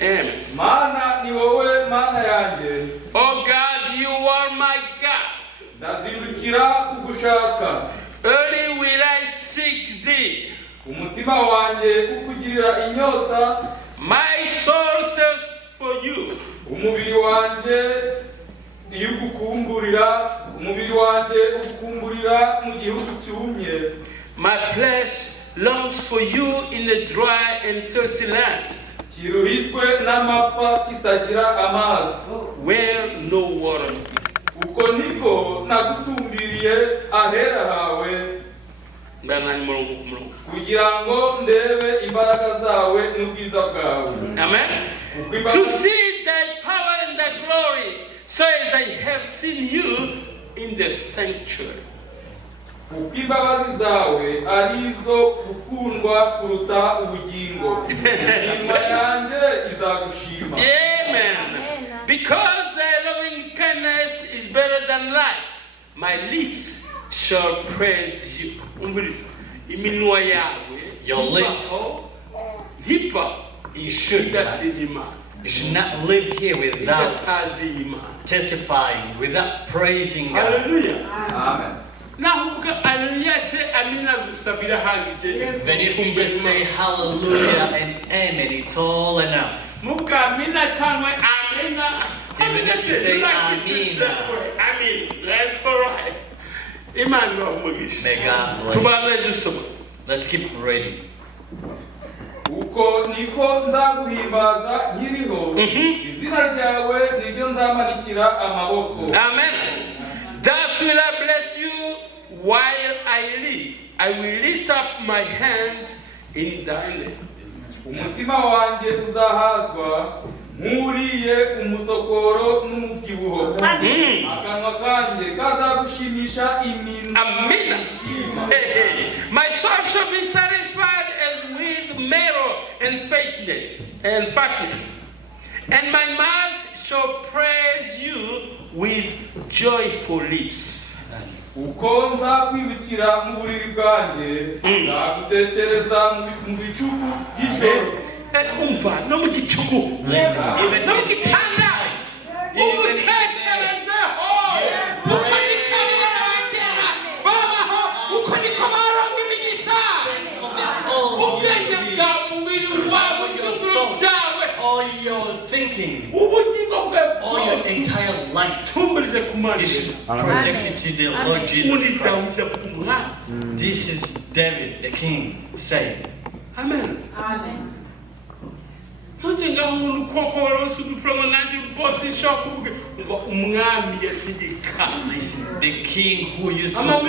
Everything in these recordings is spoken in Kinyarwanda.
Amen. Oh God, you are my God. Early will I seek thee. My soul thirsts for you. My flesh longs for you in a dry and thirsty land, where no water is. Amen. To see thy power and thy glory, so as I have seen you in the sanctuary. Amen. Because thy loving kindness is better than life, my lips shall praise you. Your lips. You should not live here without testifying, without praising God. Hallelujah. Amen. Now, But if you just say hallelujah and amen, it's all enough. Even if you say amen, that's all right. May God bless you. Let's keep reading. Amen. Thus will I bless you while I live. I will lift up my hands in thy name. Amen. My soul shall be satisfied as with marrow and fatness, and my mouth shall praise you with joyful lips. All your thinking, all your entire life, you should project it to the Lord Jesus Christ. This is David the king saying. Amen. Amen. Listen, the king who used to rule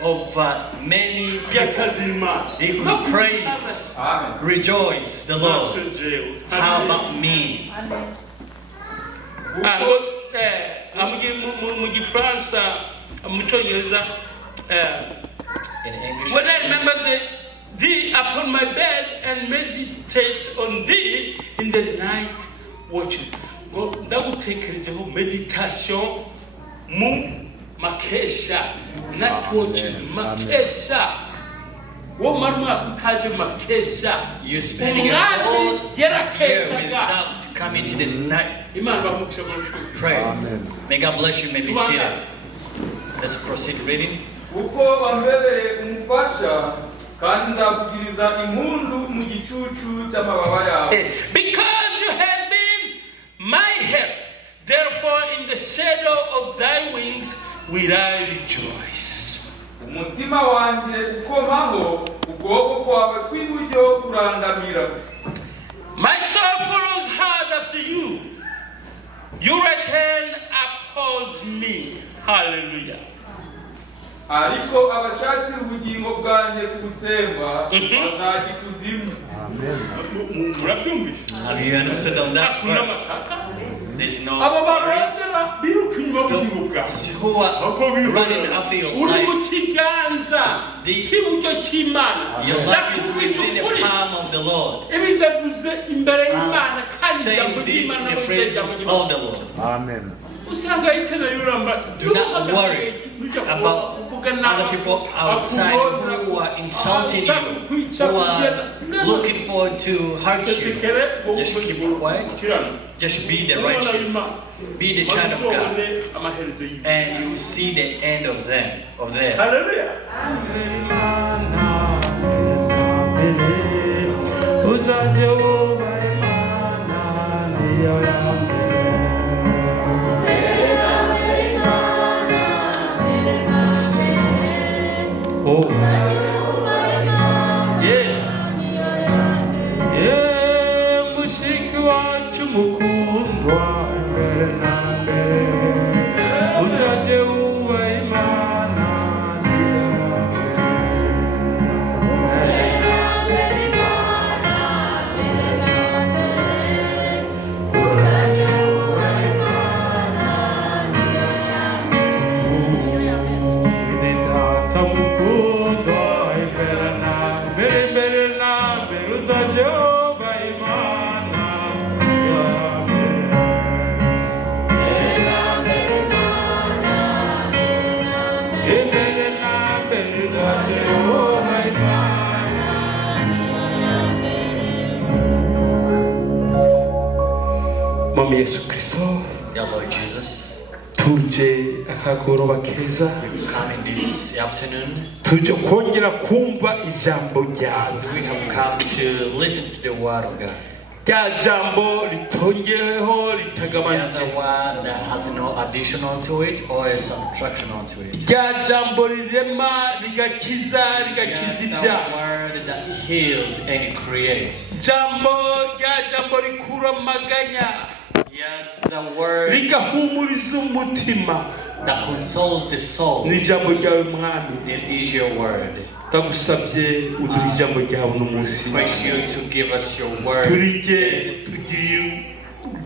over many people, he could praise, rejoice the Lord. How about me? In English. When I remember thee upon my bed and meditate on thee in the night watches. That would take the whole meditation, makesha, night watches, makesha. What marma kutaje makesha? You spending a whole year without coming to the night prayer. May God bless you. May be seated. Let's proceed reading. Because you have been my help, therefore in the shadow of thy wings will I rejoice. My soul follows hard after you. Your right hand upholds me. Hallelujah. Ariko abashakira ubugingo bwanjye kubutsemba bazajya ikuzimu. Amen. Have you understood on that verse? There's no worries. Who are running after your life. Your life is within the palm of the Lord. Saying this in the presence of the Lord. Amen. Do not worry about kuvuga nabi, other people outside who are insulting you, who are looking forward to hurt you, just keep quiet. Just be the righteous, be the child of God, and you see the end of them. Hallelujah. Oh. Yeah, mushiki wacu mukundwa mbere na mbere, uzaje wubaha Imana Yesu Kristo, Dear Lord Jesus, tuje akagoroba keza, we've come in this afternoon tuje kongera kumva ijambo ryawe. as we have come to listen to the word of God. Rya jambo ritongereho The litagabanije, one that has no additional to it or a subtraction to it. rya jambo rirema rigakiza The ibyaha, word that heals and creates. rya jambo rikura amaganya, The word rigahumuriza umutima. that consoles the soul. Ni ijambo ryawe Mwami, It is your word. ndagusabye uduhe ijambo ryawe uno munsi, Praise you to give us your word. turige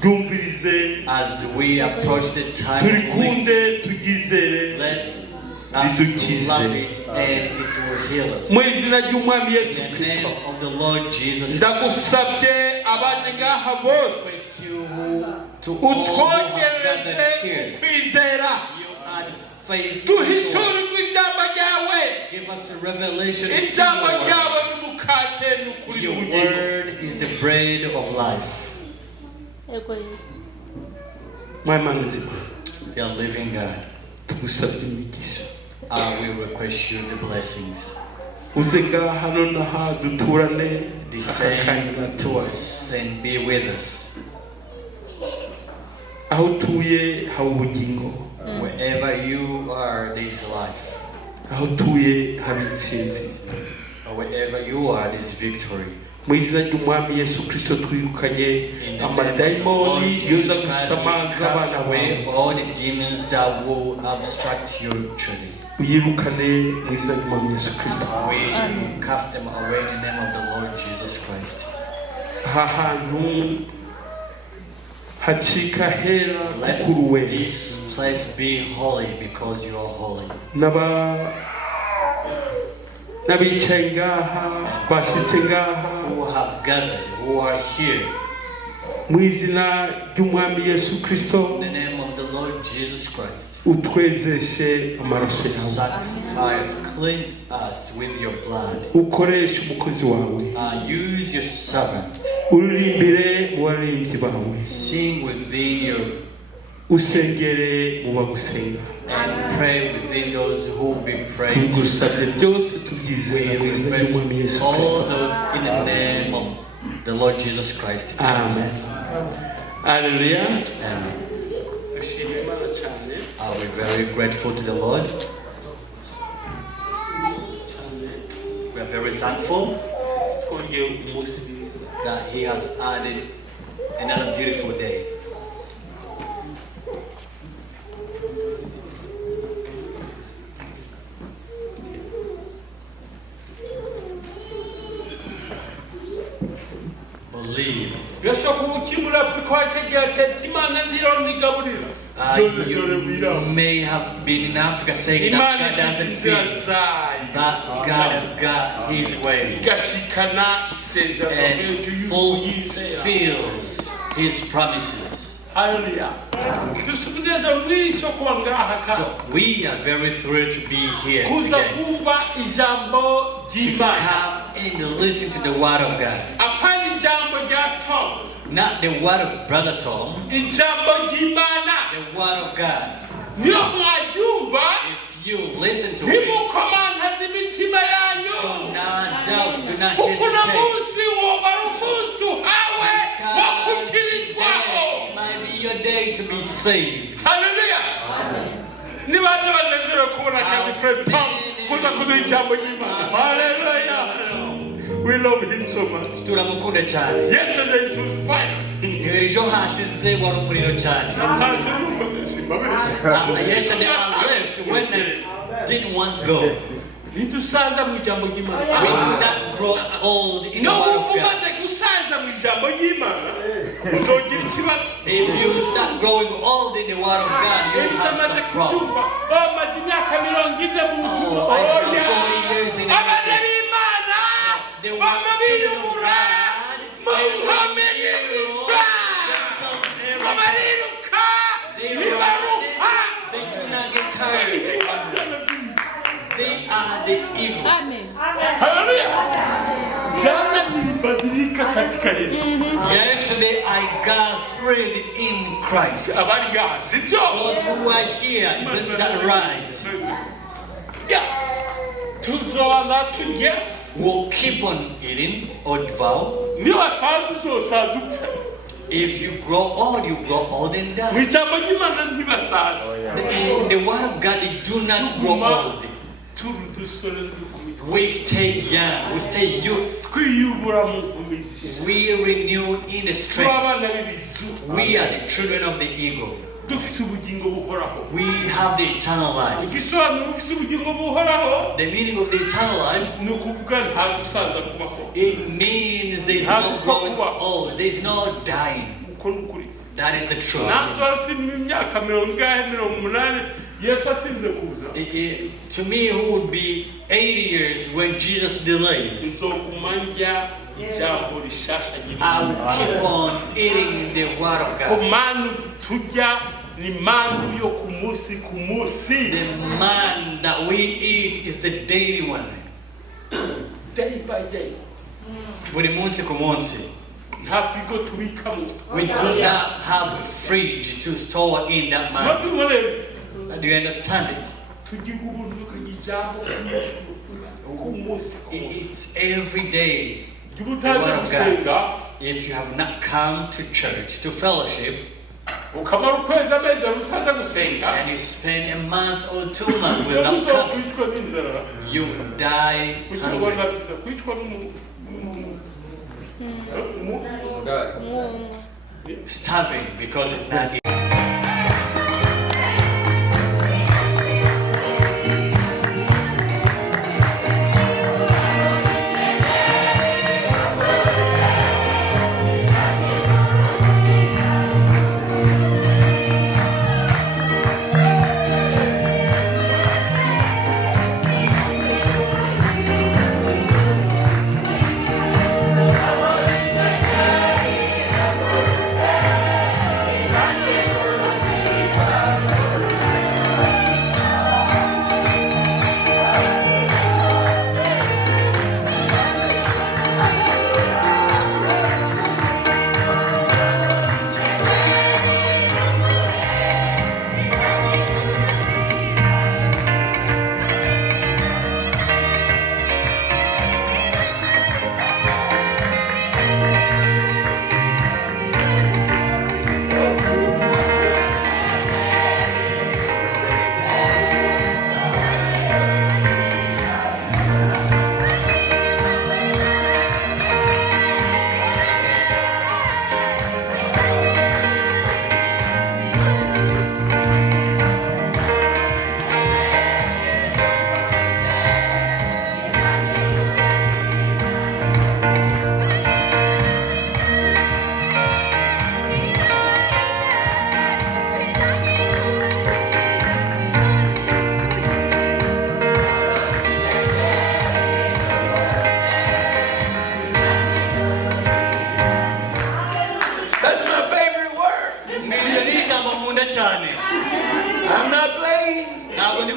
turyumvirize, As we approach the time of listening, turikunde turyizere, let us love it and it will heal us. mu izina ry'umwami Yesu In the Kristo, name of the Lord Jesus, ndagusabye abaje ngaha bose you to all who have utwongereze gathered here, ukwizera, you add faith. duhishurirwe ijambo ryawe. Give us a revelation. Of Ijambo your ryawe word. n'umukate n'ukuri Your n'ubugingo. word is the bread of life. Mwami Mana nzima, You are living God. tugusabye imigisha, We request you the blessings. uze ngaha nonaha duturane akakanya Descend gato. to us and be with us. Aho utuye haba ubugingo, Wherever you are, there is life. aho utuye haba intsinzi. Wherever you are, there is victory. Mu izina ry'umwami Yesu Kristo twirukanye In the name of the Lord amadayimoni Jesus yoza Christ, we gusamaza cast abana away bawe, all the demons that will obstruct your children. uyirukane mu izina ry'umwami Yesu Kristo. We cast them away in the name of the Lord Jesus Christ. Aha hantu hacika hera Let kukuruwe, this place be holy because you are holy. n'abicaye ngaha bashitse ngaha, Who have gathered, who are here, mu izina ry'umwami Yesu Kristo, in the name of the Lord Jesus Christ. utwezeshe amaraso yawe, Sacrifice, cleanse us with your blood. ukoreshe umukozi wawe, Use your servant. uririmbire mu baririmbyi bawe, Sing within your usengere mu bagusenga. and pray within those who will be praying. Tugusabye byose tubyizera mu izina ry'umwami Yesu All Kristo. those in the name of the Lord Jesus Christ. Amen. Hallelujah. Amen. Dushimira Imana cyane. We're very grateful to the Lord. We are very thankful Twongeye umunsi mwiza. that He has added another beautiful day. Believe. Birashoboka uki muri Afurika wategera ati Imana ntirondigaburira. You may have been in Africa saying that Imana God doesn't ifite feed, inzira zayo. but God has got His way Igashikana isezerano and hejuru y'uyizera. fulfills His promises. Hallelujah. Tusikuneza mwisho kwa ngaha ka. So we are very thrilled to be here Kuza again, kumva ijambo to jimana. come and listen to the word of God. Apani jambo ja Tom. Not the word of Brother Tom, Ijambo jimana. the word of God. Niyo mwajumva. If you listen to Himu it, komantaza imitima yanyu. do not doubt, do not Kukuna hesitate. musi wo barumusu hawe Because wakukirizwaho. today might be your day to be saved. Hallelujah. Ni bande banezero kubona kandi Fred Tom kuza kuza ijambo jimana. Hallelujah. We love him so much. Turamukunda cyane. Yesterday it was fire. Ejo hashize wari umuriro cyane. Yesterday I left when they didn't want to go. Nitusaza mu ijambo We jimana. do not grow old in the No word of God. umaze gusaza mu ijambo jimana. Uzogira ikibazo. If you start growing old in the word of God, you will have some problems. Oh, maze imyaka 40 mu butumwa. Oh, I have Oh, 40 years in the abana message. b'Imana. The Bama children of biyubura. God, Muhamenyesha. Abariruka. Nibaruka. they do not get tired. They are the eagle. Hallelujah. Jana nilibadilika katika Yesu. Yesterday I got thrilled in Christ. Abari ngaha sibyo? Those who are here, isn't that right? Yeah. Tuzobanza turya. Will keep on eating or devour. Niba sazi uzosaza upfa. If you grow old, you grow old and Mu die. ijambo ry'Imana ntibasaza. In the word of God, they do not grow old. Turi udusore n'udukomeza. We stay young, we stay youth. Kwiyubura mu nkomezi. We renew in the Turi strength. abana b'ibizu. We are the children of the eagle. Dufite ubugingo buhoraho. We have the eternal life. Igisobanuro ufite ubugingo buhoraho The meaning of the eternal life, ni ukuvuga nta gusaza kubaho. it means there is no growing old, there is no dying. Uko ni ukuri. That is the truth. Natwe abasirimu b'imyaka 80 Yesu atinze kuza. To me, who would be 80 years when Jesus delays, Nzoguma ndya ijambo rishasha I ry'Imana. will keep on eating the word of Ku God. manu turya ni manu yo ku munsi ku munsi. The man that we eat is the daily one. Day by day. Buri munsi ku munsi. Nta frigo tubikamo. We do not have a fridge to store in that man. Mwabimoneze. Do you understand it? Tugira ubuntu bw'ijambo ku munsi. It's every day. Jya utaza gusenga. If you have not come to church, to fellowship, Ukamara ukwezi amezi utaza gusenga. and you spend a month or 2 months without coming, Kwicwa n'inzara. you die Kwicwa hungry. n'abyiza. Kwicwa Starving because of that.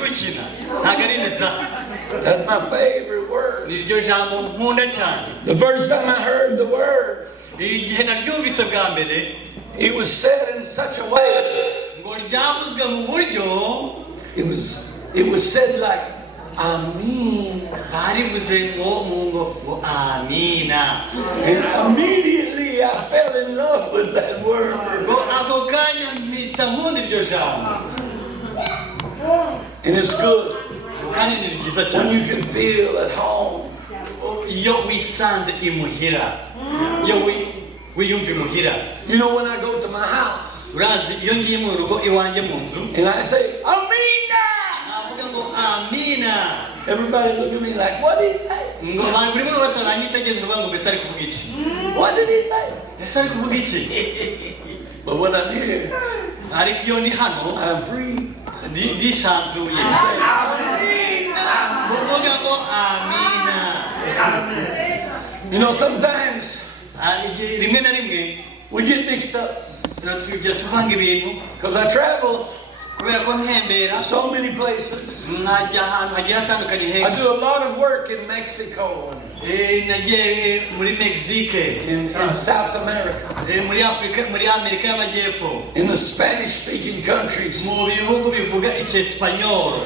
gukina ntabwo ari imizaha. That's my favorite word. Niryo jambo nkunda cyane. The first time I heard the word, Igihe naryumvise bwa mbere, it was said in such a way. ngo ryavuzwe mu buryo It was said like, Amen. barivuze ngo amina. And immediately I fell in love with that word. Ngo ako kanya mpita nkunda iryo jambo. And it's good Kandi ni ryiza when cyane. you can feel at home. Iyo wisanze imuhira, iyo wiyumva imuhira. You know, when I go to my house Urazi iyo ngiye mu rugo iwanjye mu nzu, and I say, Amina, navuga ngo amina. everybody look at me like, what did he say? Ngo abantu buri muntu wese aranyitegereza uvuga ngo mbese ari kuvuga iki? What did he say? Mbese ari kuvuga iki? But when I'm here, Ariko iyo ndi hano I'm free. ndisanzuye. Say, Amina. Kuvuga ngo amina. You know, sometimes Rimwe na rimwe we get mixed up tujya tuvanga ibintu because I travel kubera ko ntembera to so many places. nkajya ahantu hagiye hatandukanye I henshi. do a lot of work in Mexico Nagiye muri Mexique, and in South America, muri Afrika, muri Amerika y'Amajyepfo, in the Spanish-speaking countries. mu bihugu bivuga icyesipanyolo.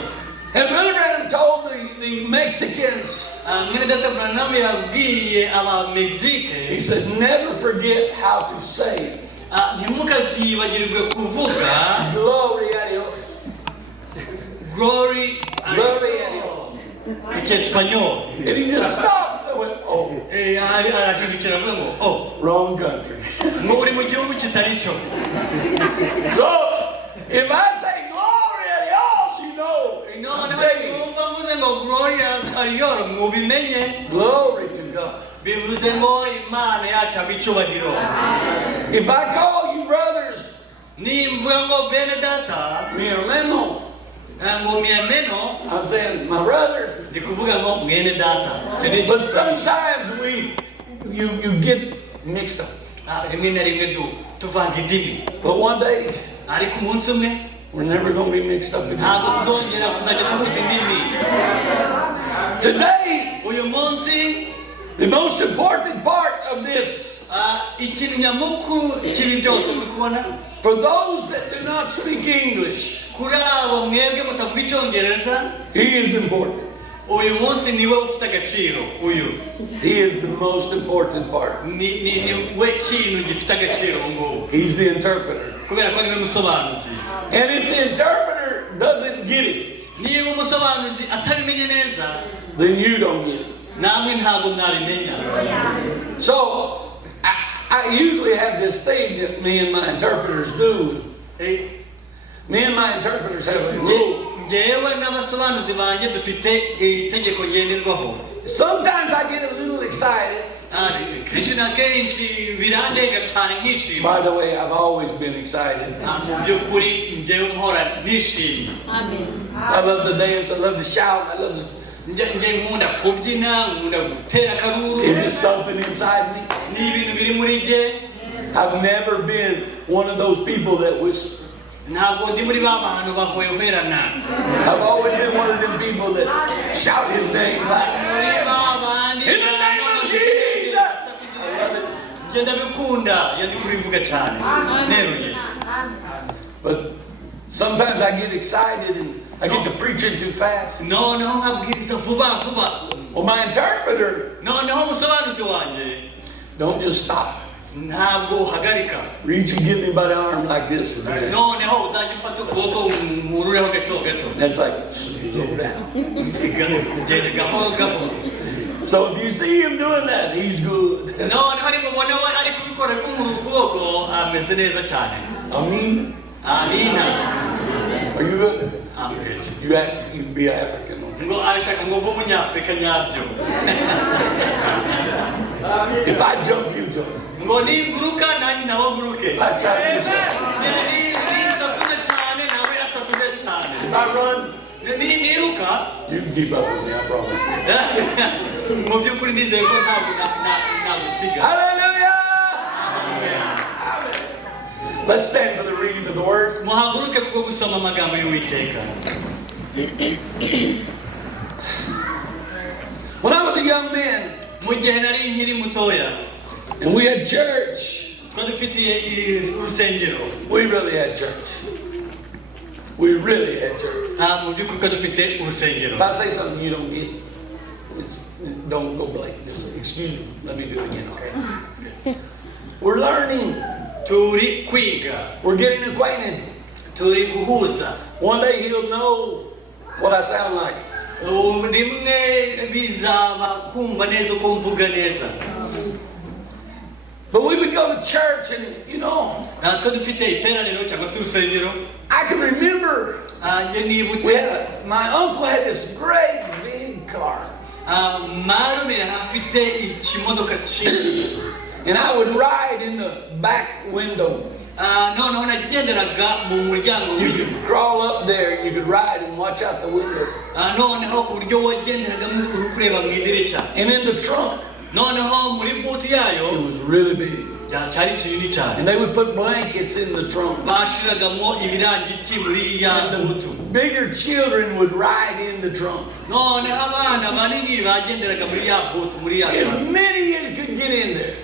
And Brother Branham told the Mexicans, Mwene data Branham yabwiye aba Mexique, he said, never forget how to say ntimukazibagirwe kuvuga glory a Dios. glory Glory a Dios. icyesipanyolo. And he just stopped and went, oh, Arahindukira avuga ngo wrong country. ngo uri mu gihugu kitari cyo. So, if I say glory a Dios, you know, I'm saying Numva mvuze ngo glorious ariyo mubimenye, glory to God. bivuze ngo Imana yacu habe icyubahiro. If I call you brothers, Nimvuga ngo bene data, mi hermano, ngo miameno, I'm saying my brother. ndi kuvuga ngo mwene data. But sometimes you get mixed up. Rimwe na rimwe tuvanga indimi, But one day, ariko umunsi umwe we're never going to be mixed up again. ntabwo tuzongera kuzajya duhuza indimi. Today, Uyu munsi the most important part of this, ikintu nyamukuru kibi byose uri kubona, for those that do not speak English, kuri abo mwebwe mutavuga icyongereza, he is important. uyu munsi niwe ufite agaciro. He is the most important part. ni we kintu gifite agaciro ngubu, He's the interpreter. kubera ko niwe musobanuzi. And if the interpreter doesn't get it, Niba umusobanuzi atabimenye neza, then you don't get it. namwe ntabwo mwabimenya. So, I usually have this thing that me and my interpreters do. Me and my interpreters have a rule. Ngewe n'abasobanuzi banjye dufite itegeko ngenderwaho. Sometimes I get a little excited. Kenshi na kenshi birandenga cyane nkishima. By the way, I've always been excited. Mu by'ukuri ngewe mpora nishimye. I love to dance. I love to shout. I love to... Nge nkunda kubyina, nkunda gutera akaruru. It's just something inside me. Ni ibintu biri muri nge. I've never been one of those people that whisper. Ntabwo ndi muri ba bantu bahoyoherana. I've always been one of them people that shout his name loud. In the name of Jesus! I love it. Ngenda bikunda, yandi kurivuga cyane. Neruye. But sometimes I get excited and I get to preaching too fast. Noneho nkabwiriza vuba vuba. Well, my interpreter, Noneho umusobanuzi wanjye don't just stop. ntabwo uhagarika. Reach and get me by the arm like this. Noneho uzajya ufata ukuboko umurureho gato gato. That's like, slow down. Genda gahoro gahoro. So if you see him doing that, he's good. Noneho nimubona we ari kubikora kumura ukuboko ameze neza cyane. Amen. Amina. Are you good? I'm good. You be African. Ngo arashaka ngo mbe umunyafurika nyabyo. If I jump, you jump. Ngo ninguruka nanjye nawe aguruke. If I shout, you shout. Nisakuze cyane nawe asakuze cyane. If I run, Niruka you can keep up with me, I promise. mu by'ukuri nizeye ko ntabwo nagusiga. Hallelujah! Let's stand for the reading of the word. Muhaguruke kuko gusoma amagambo y'Uwiteka. When I was a young man, mu gihe nari nkiri mutoya and we had church, twari dufite urusengero. we really had church. We really had church. Mu by'ukuri twari dufite urusengero. If I say something you don't get, don't go blank. Just excuse me. Let me do it again, okay? We're learning. Turi kwiga, We're getting acquainted. turi guhuza. One day he'll know what I sound like. Rimwe bizaba kumva neza uko mvuga neza. But we would go to church and, you know, Natwe dufite iteraniro cyangwa se urusengero. I can remember my uncle had this great big car. Marume afite ikimodoka kinini. And I would ride in the back window. Noneho nagenderaga mu muryango You w'inyuma. could crawl up there, you could ride and watch out the window. Noneho ku buryo wagenderagamo uri kureba mu idirishya. And in the trunk, Noneho muri butu it yayo was really big. cyari kinini cyane. And they would put blankets in the trunk. Bashiragamo ibirangiti muri ya butu. Bigger children would ride in the trunk. Noneho abana banini bagenderaga muri ya butu muri ya As trunk. many as could get in there.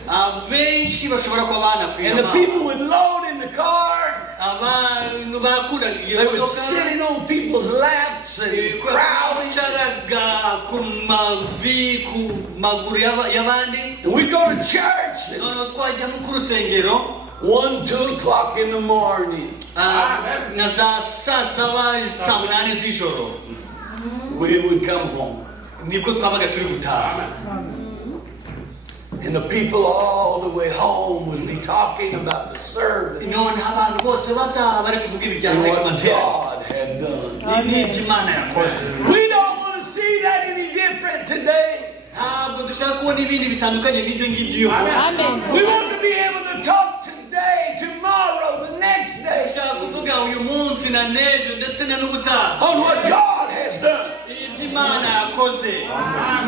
Benshi bashobora kuba bana And the kwiyama. people would load in the car. Abantu bakuraga iyo They were modoka. sitting on people's laps and crowding. Bicaraga ku mavi ku maguru y'abandi. And we'd go to church at Noneho twajya mu kurusengero 1, 2 o'clock in the morning. na za saa saba saa munani z'ijoro We would come home. nibwo twabaga turi gutaha. And the people all the way home would be talking about the service Noneho abantu bose bataha bari kuvuga and ibijyanye what n'amateka God had done. n'ibyo Imana yakoze. We don't want to see that any different today. Ntabwo dushaka kubona ibindi bitandukanye n'ibyo ngibyo uyu munsi. We want to be able to talk today, tomorrow, the next day Dushaka kuvuga uyu munsi na n'ejo ndetse na n'ubutaha on what God has done. ibyo Imana yakoze.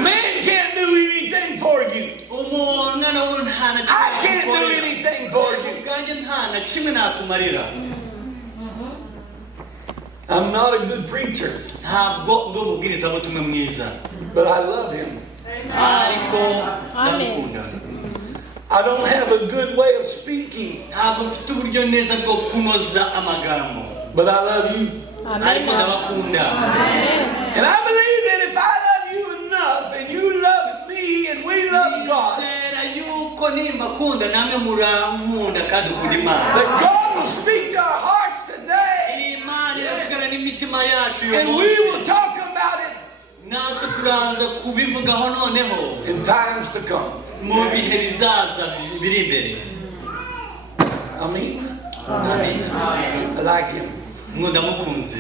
Man can't do anything for you. Umwana w'umuntu nta na kimwe I can't do yagukorera. anything for you. Ubwanjye nta na kimwe nakumarira. I'm not a good preacher, Ntabwo ndi umubwirizabutumwa mwiza, but I love him. ariko ndamukunda. I don't have a good way of speaking, Ntabwo mfite uburyo neza bwo kunoza amagambo, but I love you. ariko ndabakunda. And I believe that if I love you enough and you love me and we love God, Nizera yuko nimbakunda namwe murankunda kandi ukunda Imana. that God will speak to our hearts today Imana iravugana n'imitima yacu uyu and we munsi. will talk about it Natwe turaza kubivugaho noneho in times to come. mu bihe bizaza biri imbere. I mean, I like him. Ndamukunze.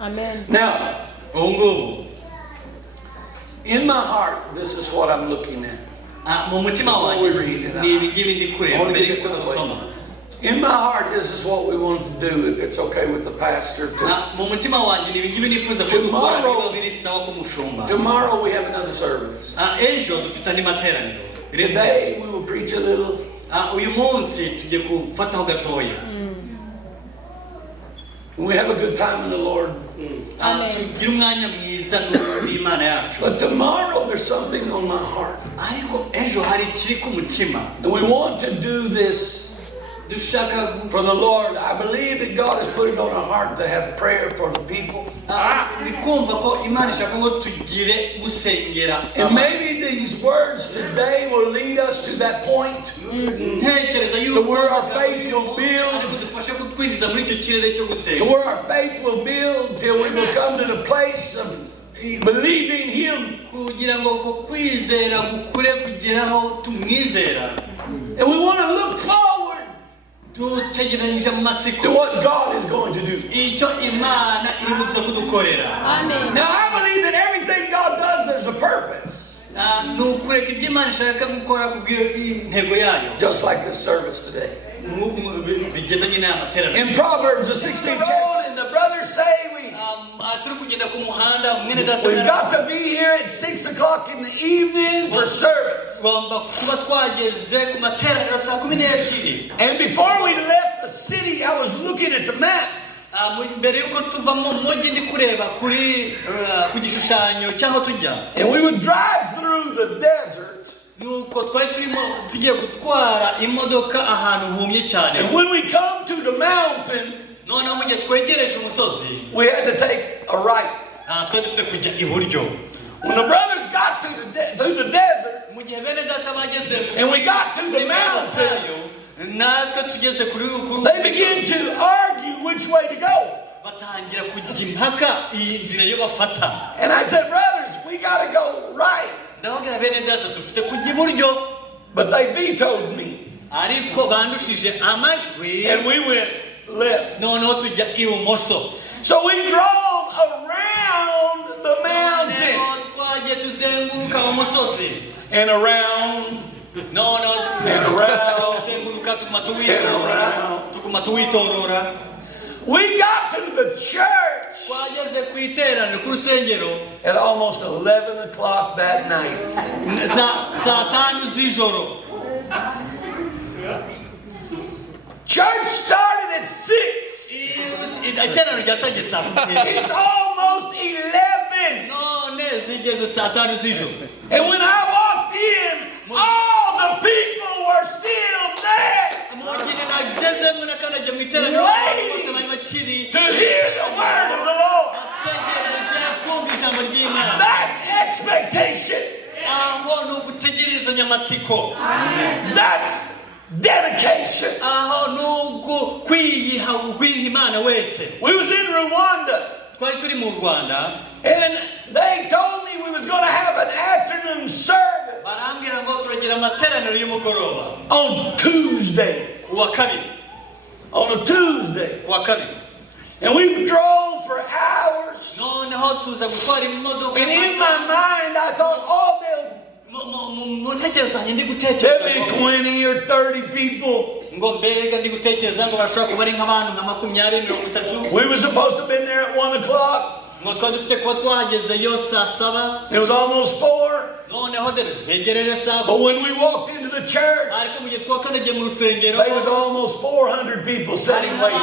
Amen. Now, Ubu ngubu in my heart, this is what I'm looking at. mu mutima Before wanjye we read it, ni ibi ngibi ndi I kureba want to mbere get this y'uko out of the dusoma. way. In my heart, this is what we want to do, if it's okay with the pastor. Mu mutima wanjye ni ibi ngibi nifuza ko dukora Tomorrow- niba biri sawa ko mushumba. Tomorrow we have another service. Ejo dufite andi materaniro. Today we will preach a little. Uyu munsi tugiye gufataho gatoya. We have a good time in the Lord. Tugire umwanya mwiza n'Imana yacu. But tomorrow there's something on my heart. Ariko ejo hari ikiri ku mutima. And we want to do this Dushaka for the Lord. I believe that God has put it on our heart to have prayer for the people. ni kumva ko Imana ishaka ngo tugire gusengera. And maybe these words today will lead us to that point. Ntekereza yuko where our faith will build. ariko dufashe kutwinjiza muri icyo kirere cyo To gusenga. where our faith will build till we will come to the place of believing Him. Kugira ngo ko kwizera gukure kugeraho tumwizera. And we want to look forward Dutegeranyije amatsiko to what God is going to do. icyo Imana iri buze kudukorera. Amen. Now I believe that everything God does, there's a purpose. Ni ukureka ibyo Imana ishaka gukora kubw'intego yayo. Just like this service today. Bigendanye n'aya materaniro. In Proverbs, the 16th chapter, and the brothers say Turi kugenda ku muhanda umwene data we've got to be here at 6 o'clock in the evening for service. tugomba kuba twageze ku materaniro saa 12. And before we left the city, I was looking at the map. mbere yuko tuva mu mujyi ndi kureba kuri ku gishushanyo cyaho tujya. And we would drive through the desert. Nuko twari turimo tugiye gutwara imodoka ahantu humye cyane. And when we come to the mountain, none mu gihe twegereje umusozi, we had to take a right. twari dufite kujya iburyo. When the brothers got to through the desert, mu gihe bene data bageze and we got to the mountain, natwe tugeze kuri they began to argue which way to go. batangira kujya impaka iyi nzira yo bafata. And I said, brothers, we got to go right. ndababwira bene data dufite kujya iburyo. But they vetoed me. ariko bandushije amajwi, And we went left. noneho tujya ibumoso. So we drove around the mountain twagiye tuzenguruka umusozi and around and around tuzenguruka and tuwitorora. we got to the church twageze ku iteraniro ku rusengero at almost 11 o'clock that night. saa 5 z'ijoro. Church started at 6. iteraniro ryatangiye saa 5. It's almost 11. none zigeze saa 5 z'ijoro. And when I walked in, all the people were still there mu gihe nagezemo nakanajya mu iteraniro bose bari bakiri to hear the word of the Lord. bategereje kumva ijambo ry'Imana. That's expectation. aho ni ugutegerezanya amatsiko. That's dedication. aho ni ukwiyiha Imana wese. We was in Rwanda, twari turi mu Rwanda, and they told me we was going to have an afternoon service barambwira ngo turagira amateraniro y'umugoroba on Tuesday. kuwa kabiri. On a Tuesday. kuwa kabiri. And we drove for hours. noneho tuza gutwara imodoka. And in my mind, I thought, oh, mu ntekerezo zanjye ndi there'll gutekereza be 20 or 30 people. ngo mbega ndi gutekereza ngo bashobora kuba ari nk'abantu nka 20-30. We were supposed to have been there at 1 o'clock. ngo twari dufite kuba twagezeyo saa 7. It was almost 4. noneho zegereje saa 4. But when we walked into the church, ariko mu gihe twakanagiye mu rusengero there was almost 400 people sitting waiting.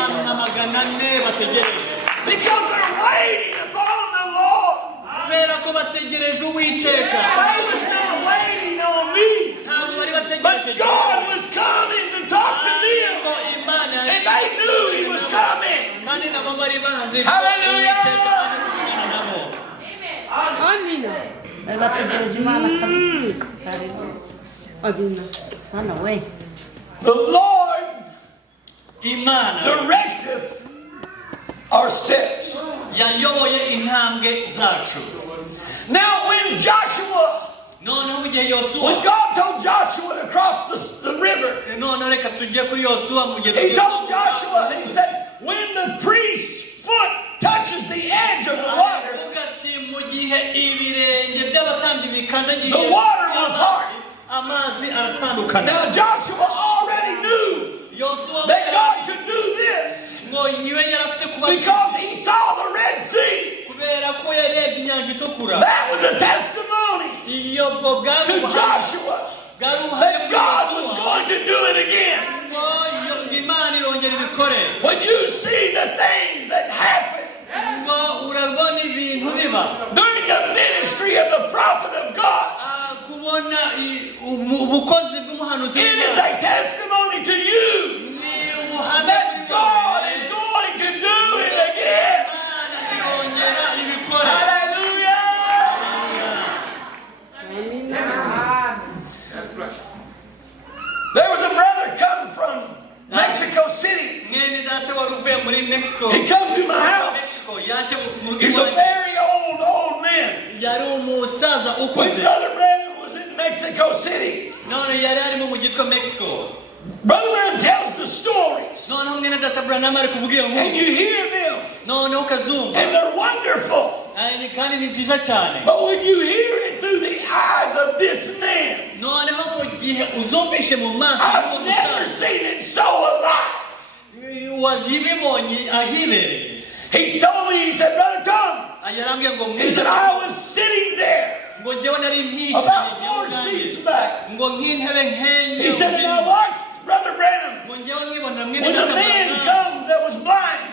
Because they're waiting upon the Lord. kubera ko bategereje Uwiteka. They was not waiting on me. ntabwo bari But bategereje God was coming to talk to them. And they knew He was coming. kandi nabo bari bazi ko Hallelujah. Uwiteka ari kuvugana nabo. Amina. Bategereje Imana kabisa. Amina. Sana we. The Lord Imana directeth our steps. yayoboye intambwe zacu. Now when Joshua, noneho mu gihe Yosuwa, when God told Joshua to cross the river, noneho reka tujye kuri Yosuwa mu gihe He told Joshua, He said, when the priest's foot touches the edge of the water, aravuga ati mu gihe ibirenge by'abatambyi bikandagiye the water will part. amazi aratandukana. Now Joshua already knew Yosuwa that God could do this ngo yiwe yarafite kuba because he saw the Red Sea. kubera ko yarebye inyanja itukura. That was a testimony iyo bwo bwari to Joshua that God was going to do it again. ngo Imana irongera ibikore. When you see the things that happen ngo urabona ibintu biba during the ministry of the prophet of God, kubona ubukozi bw'umuhanuzi, it is a testimony to you that God is going to do it again. Hallelujah! There was a brother come from Mexico City. mwene data wari uvuye muri Mexico. He come to my house. yaje mu He's a very old man. yari umusaza When ukuze. Brother Brandon was in Mexico City, none yari arimo mu gitwa Mexico. Brother Brandon tells the stories, noneho mwene data Branham ari kuvuga iyo and nkuru, you hear them, noneho ukazumva and they're wonderful. kandi ni nziza cyane. But when you hear it through the eyes of this man, noneho mu gihe uzumvishe mu maso I've never seen it so alive. wazibibonye ahibereye. He told me, he said, Brother Tom, yarambwiye ngo he said, I was sitting there ngo njyewe nari about 4 seats back. ngo nk'intebe nk'enye. He said, and I watched Brother Branham. ngo njyewe nkibona When a man come that was blind,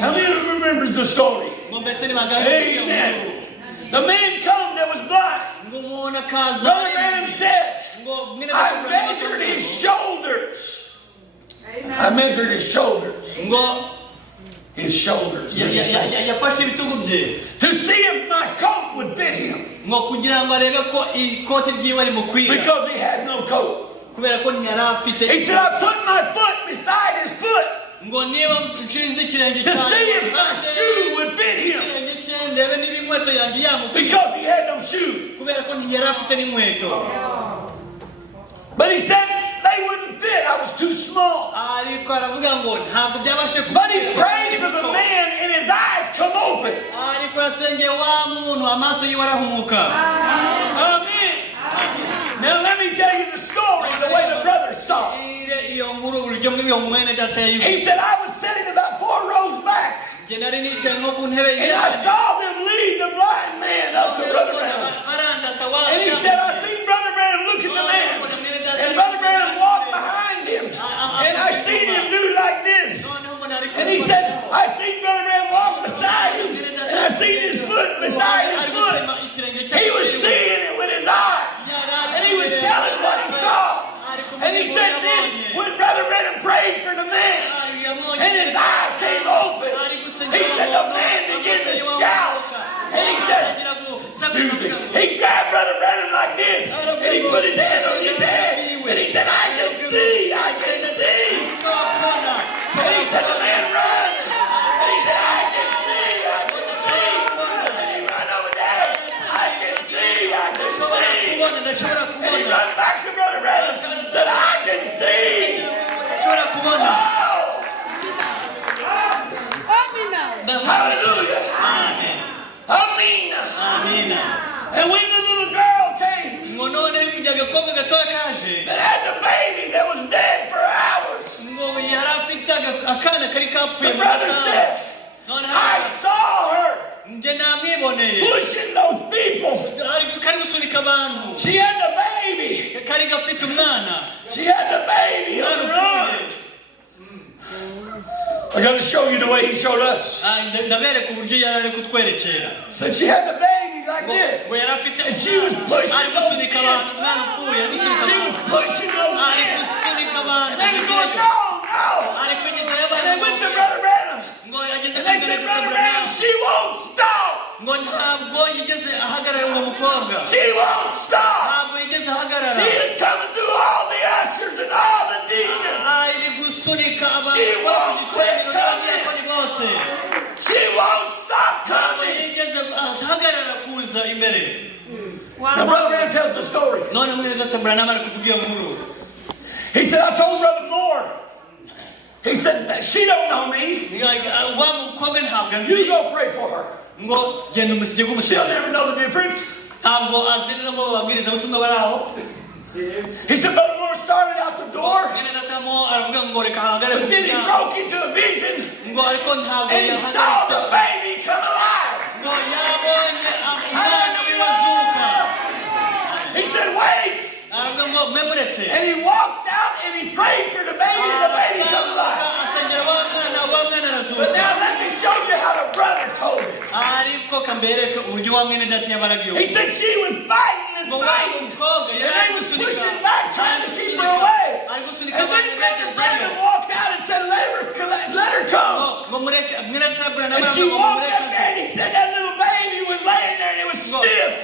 How many of you remembers the story? Amen. The man come that was blind. Brother Branham said, I measured his shoulders. I measured his shoulders. His shoulders. To see if my coat would fit him. Because he had no coat. He said, I put my foot beside his foot. To see if my shoe would fit him. Because he had no shoe. But he said they wouldn't fit. I was too small. But he prayed for the man and his eyes come open. Amen. Now let me tell you the story, the way the brother saw it. He said, I was sitting about 4 rows back. And I saw them lead the blind man up to Brother Branham. And he said, I seen Brother Branham look at the man. And Brother Branham walked behind him. And I seen him do like this. And he said, I seen Brother Branham walk beside him. And I seen his foot beside his foot. He was seeing it with his eyes. And he was telling what he saw. And he said then, when Brother Branham prayed for the man, and his eyes came open, he said the man began to shout. And he said, he grabbed Brother Branham like this, and he put his hand on his head, and he said, I can see, I can see. And he said, the man run. And he said, I can see, I can see. And he run over there, I can see, I can see. And he run back to Brother Branham and said, I can see. Hallelujah. Amen. And when the little girl came that had the baby that was dead for hours, the brother said, I saw her pushing those people. She had the baby. She had the baby on her arm. I got to show you the way he showed us. So she had the baby like this. And she was pushing those men. She was pushing those men. And they was going, no, no. And they went to Brother Branham. And they said, Brother Branham, she won't stop. She won't stop. She is coming through all the ushers and all the deacons. She won't quit coming. She won't stop coming. Now Brother Branham tells the story. He said, I told Brother Moore. He said, she don't know me. You go pray for her. She'll never know the difference. He said, Brother Moore started out the door. But then he broke into a vision. And he saw the baby come alive. He said, wait. And he walked out and he prayed for the baby and the baby come alive. But now let me show you how the brother told it. He said she was fighting and fighting. And they was pushing back trying to keep her away. And then Brother Branham walked out and said, let her come. And she walked up there and he said that little baby was laying there and it was stiff.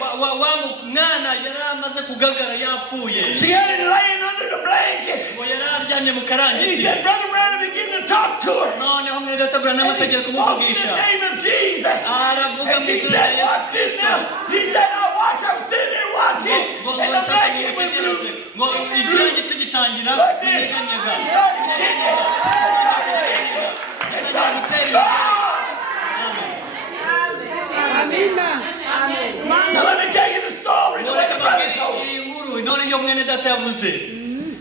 She had it laying under the blanket. And he said, Brother Branham began to talk to her. And he spoke in the name of Jesus. And she said, watch this now. He said, now watch. I'm sitting there watching. And the blanket went blue. Like this. He started kicking. And started kicking. Now let me tell you the story. The way the brother told me.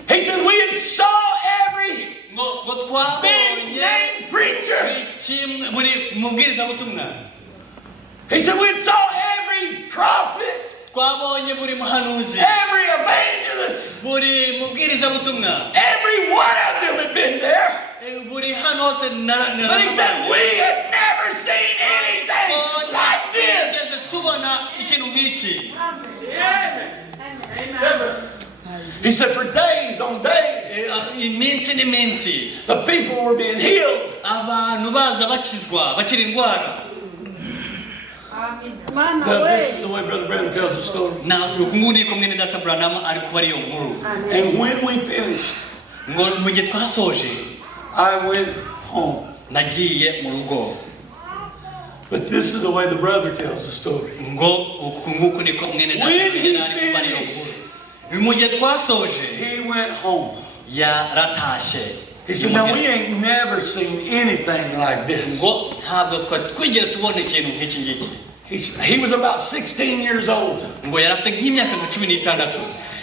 He said, we had saw every big name preacher. He said, we saw every prophet, every evangelist, every one of them had been there. And But he said, we had never seen anything like this. He said, for days on days, the people were being healed. Now, this is the way Brother Branham tells the story. And when we finished, I went home. But this is the way the brother tells the story. When he finished, he went home. He said, now we ain't never seen anything like this. He was about 16 years old.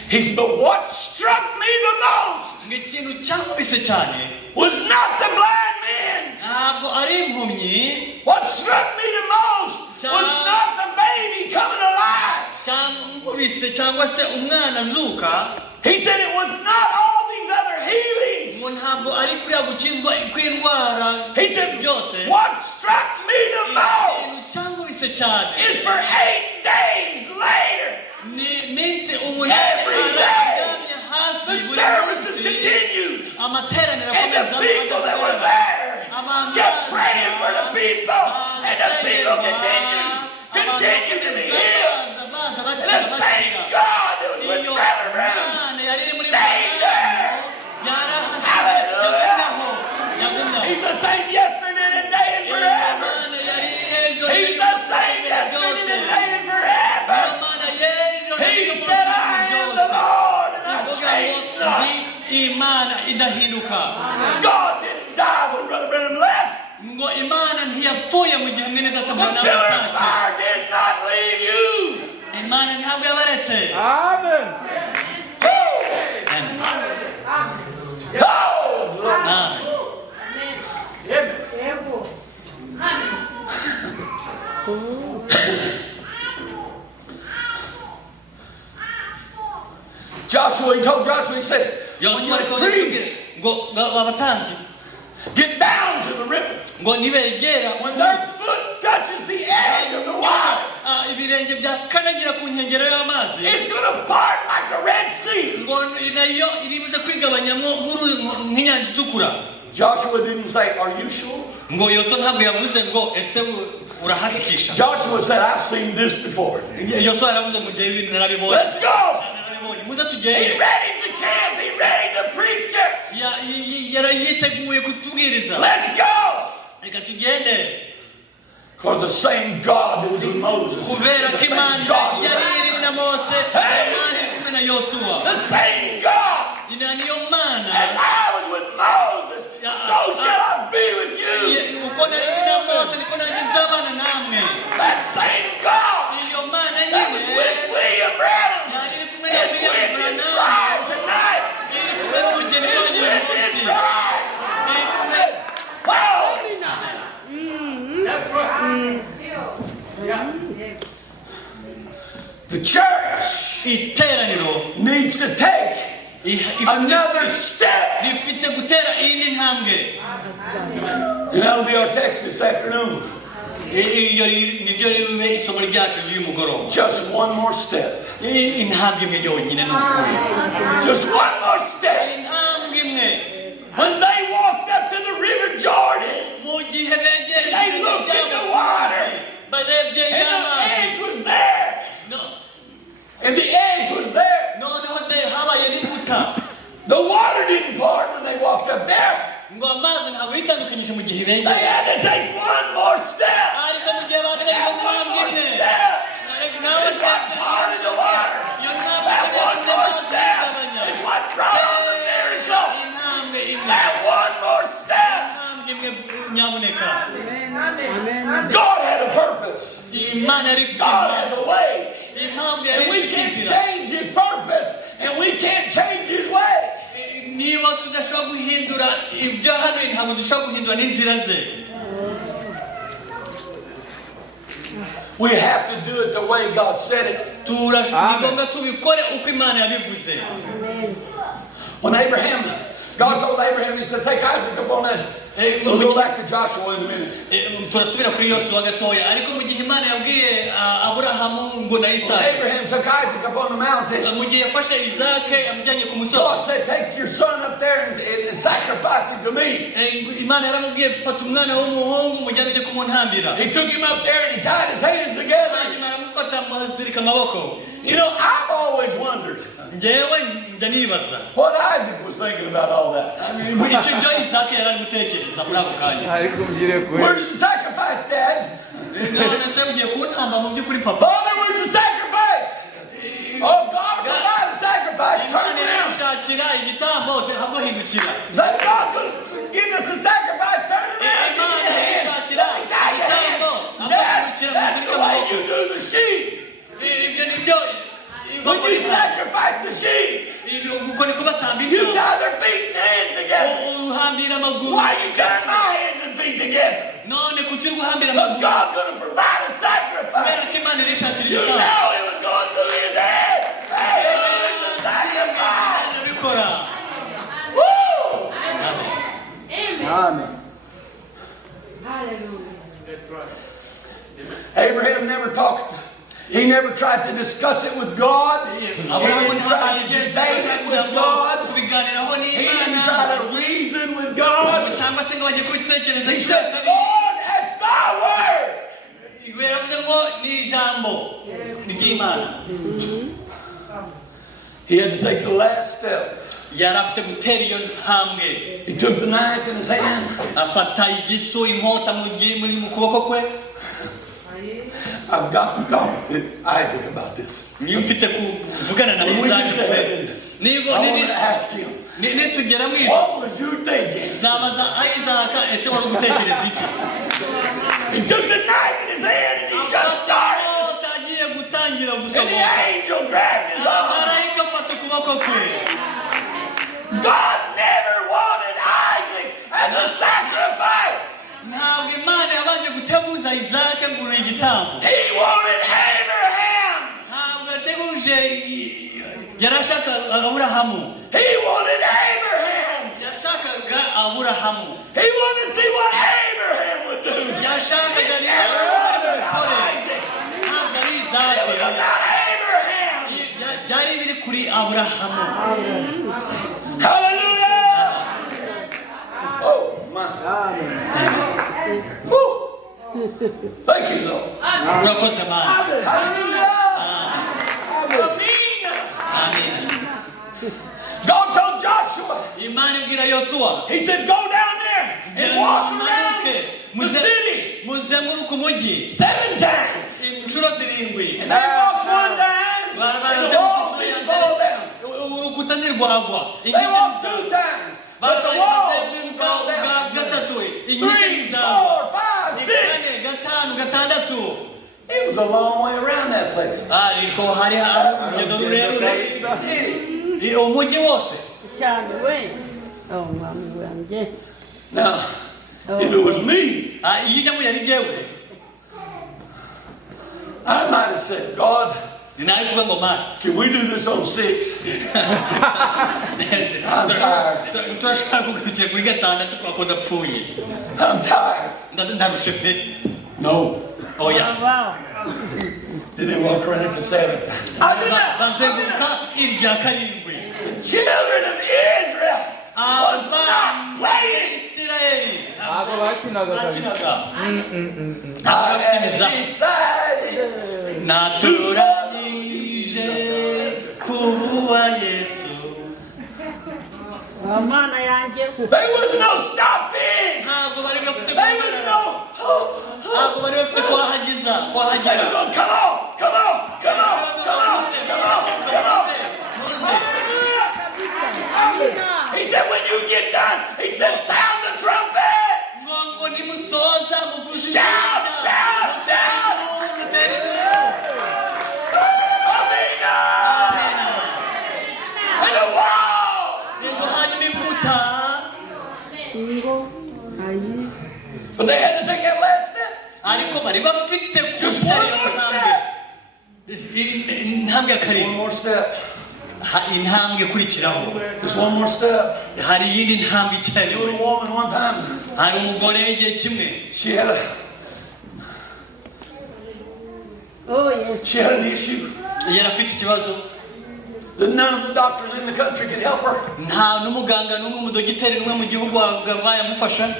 He said, but what struck me the most was not the blind man. What struck me the most was not the baby coming alive. He said it was not all these other healings. He said, what struck me the most is for 8 days later, every day, the services continued. And the people that were there kept praying for the people. And the people continued to be healed. And the same God that was with Brother Branham stayed there. Hallelujah. He's the same yesterday, today, and forever. He's the same yesterday, today, and forever. He said, I am the Lord, and I change not. God didn't die when Brother Branham left. The pillar of fire did not leave you. Amen. Joshua, he told Joshua, he said, when your priests get down to the river, when their foot touches the edge of the water, it's going to part like the Red Sea. Joshua didn't say, are you sure? Joshua said, I've seen this before. Let's go. He ready to camp. He ready to preach it. Let's go. Because the same God that was with Moses, the same God that the same God. As I was with Moses, so shall I be with you. That same God that was with William Branham is with his bride tonight. Is with his bride. Wow. The church needs to take another step. And that'll be our text this afternoon. Just one more step. Just one more step. When they walked up to the River Jordan, they looked at the water, and the edge was there. And the edge was there. The water didn't part when they walked up there. They had to take one more step. That one more step is what parted the water. That one more step is what brought on the miracle. That one more step. God had a purpose. God has a way. And we can't change His purpose. And we can't change His way. We have to do it the way God said it. When Abraham God told Abraham, he said, take Isaac up on that. We'll go back to Joshua in a minute. turasubira kuri yosuwa gatoya ariko mu gihe imana yabwiye aburahamu ngo na isaka Abraham took Isaac up on the mountain. mu gihe yafashe isake amujyanye ku musozi God said, take your son up there and sacrifice him to me. imana yaramubwiye fata umwana w'umuhungu mujyane ujye kumuntambira. He took him up there and he tied his hands together. aramufata amuzirika amaboko. You know, I've always wondered njyewe njya nibaza what Isaac was thinking about all that. icyo byo isake yari ari gutekereza muri ako kanya. Where's the sacrifice, Dad? none se ugiye kuntamba mu by'ukuri papa. Father, where's the sacrifice? Oh, God provide a sacrifice. Turn around. shakira igitambo haguhindukira. Is that God going to give us a sacrifice? Turn around. shakira igitambo Dad, that's the way you do the sheep. ibyo ni byo. When you sacrifice the sheep, uko niko batambira. you tie their feet and hands together. uhambira amaguru. Why you tie my hands and feet together? none kuki uhambira Because amaguru. God's going to provide a sacrifice. kubera ko imana irishakira You igitambo. know it was going through his head. Hey, it's a sacrifice. nabikora. Woo! Amen. Hallelujah. Abraham never talked. He never tried to discuss it with God. He didn't try to debate it with God. He didn't try to reason with God. He said, Lord, at thy word. He had to take the last step. He took the knife in his hand. I've got to talk to Isaac about this. When we get to heaven, I want to ask him, what was you thinking? He took the knife in his hand and he just started. And the angel grabbed his arm. God never wanted Isaac as a sacrifice. He wanted Abraham. He wanted Abraham. He wanted to see what Abraham would do. He never wanted Isaac. It was about Abraham. Hallelujah. Oh, my. Woo. Thank you, Lord. Hallelujah. Amen. God told Joshua. He said, go down there and walk around the city 7 times. And they walked 1 time, and the walls didn't fall down. They walked 2 times, but the walls didn't fall down. 3, 4, 5, 6. It was a long way around that place. Now, if it was me, I might have said, God, can we do this on 6? I'm tired. I'm tired. No. Oh yeah. Wow. Then they walk around at the 7th. The children of Israel was not playing. I have decided to love There was no stopping. There was no come on. He said, when you get done, he said, sound the trumpet. Shout. And the wall. But they had to take that last step. Just one more step. Just one more step. intambwe kurikiraho. Just one more step. Hari iyindi ntambwe There was a ikenewe. woman one time. Hari umugore igihe kimwe She had an issue yari afite ikibazo, that none of the doctors in the country could help her. nta n'umuganga n'umwe umudogiteri n'umwe mu gihugu bayamufasha.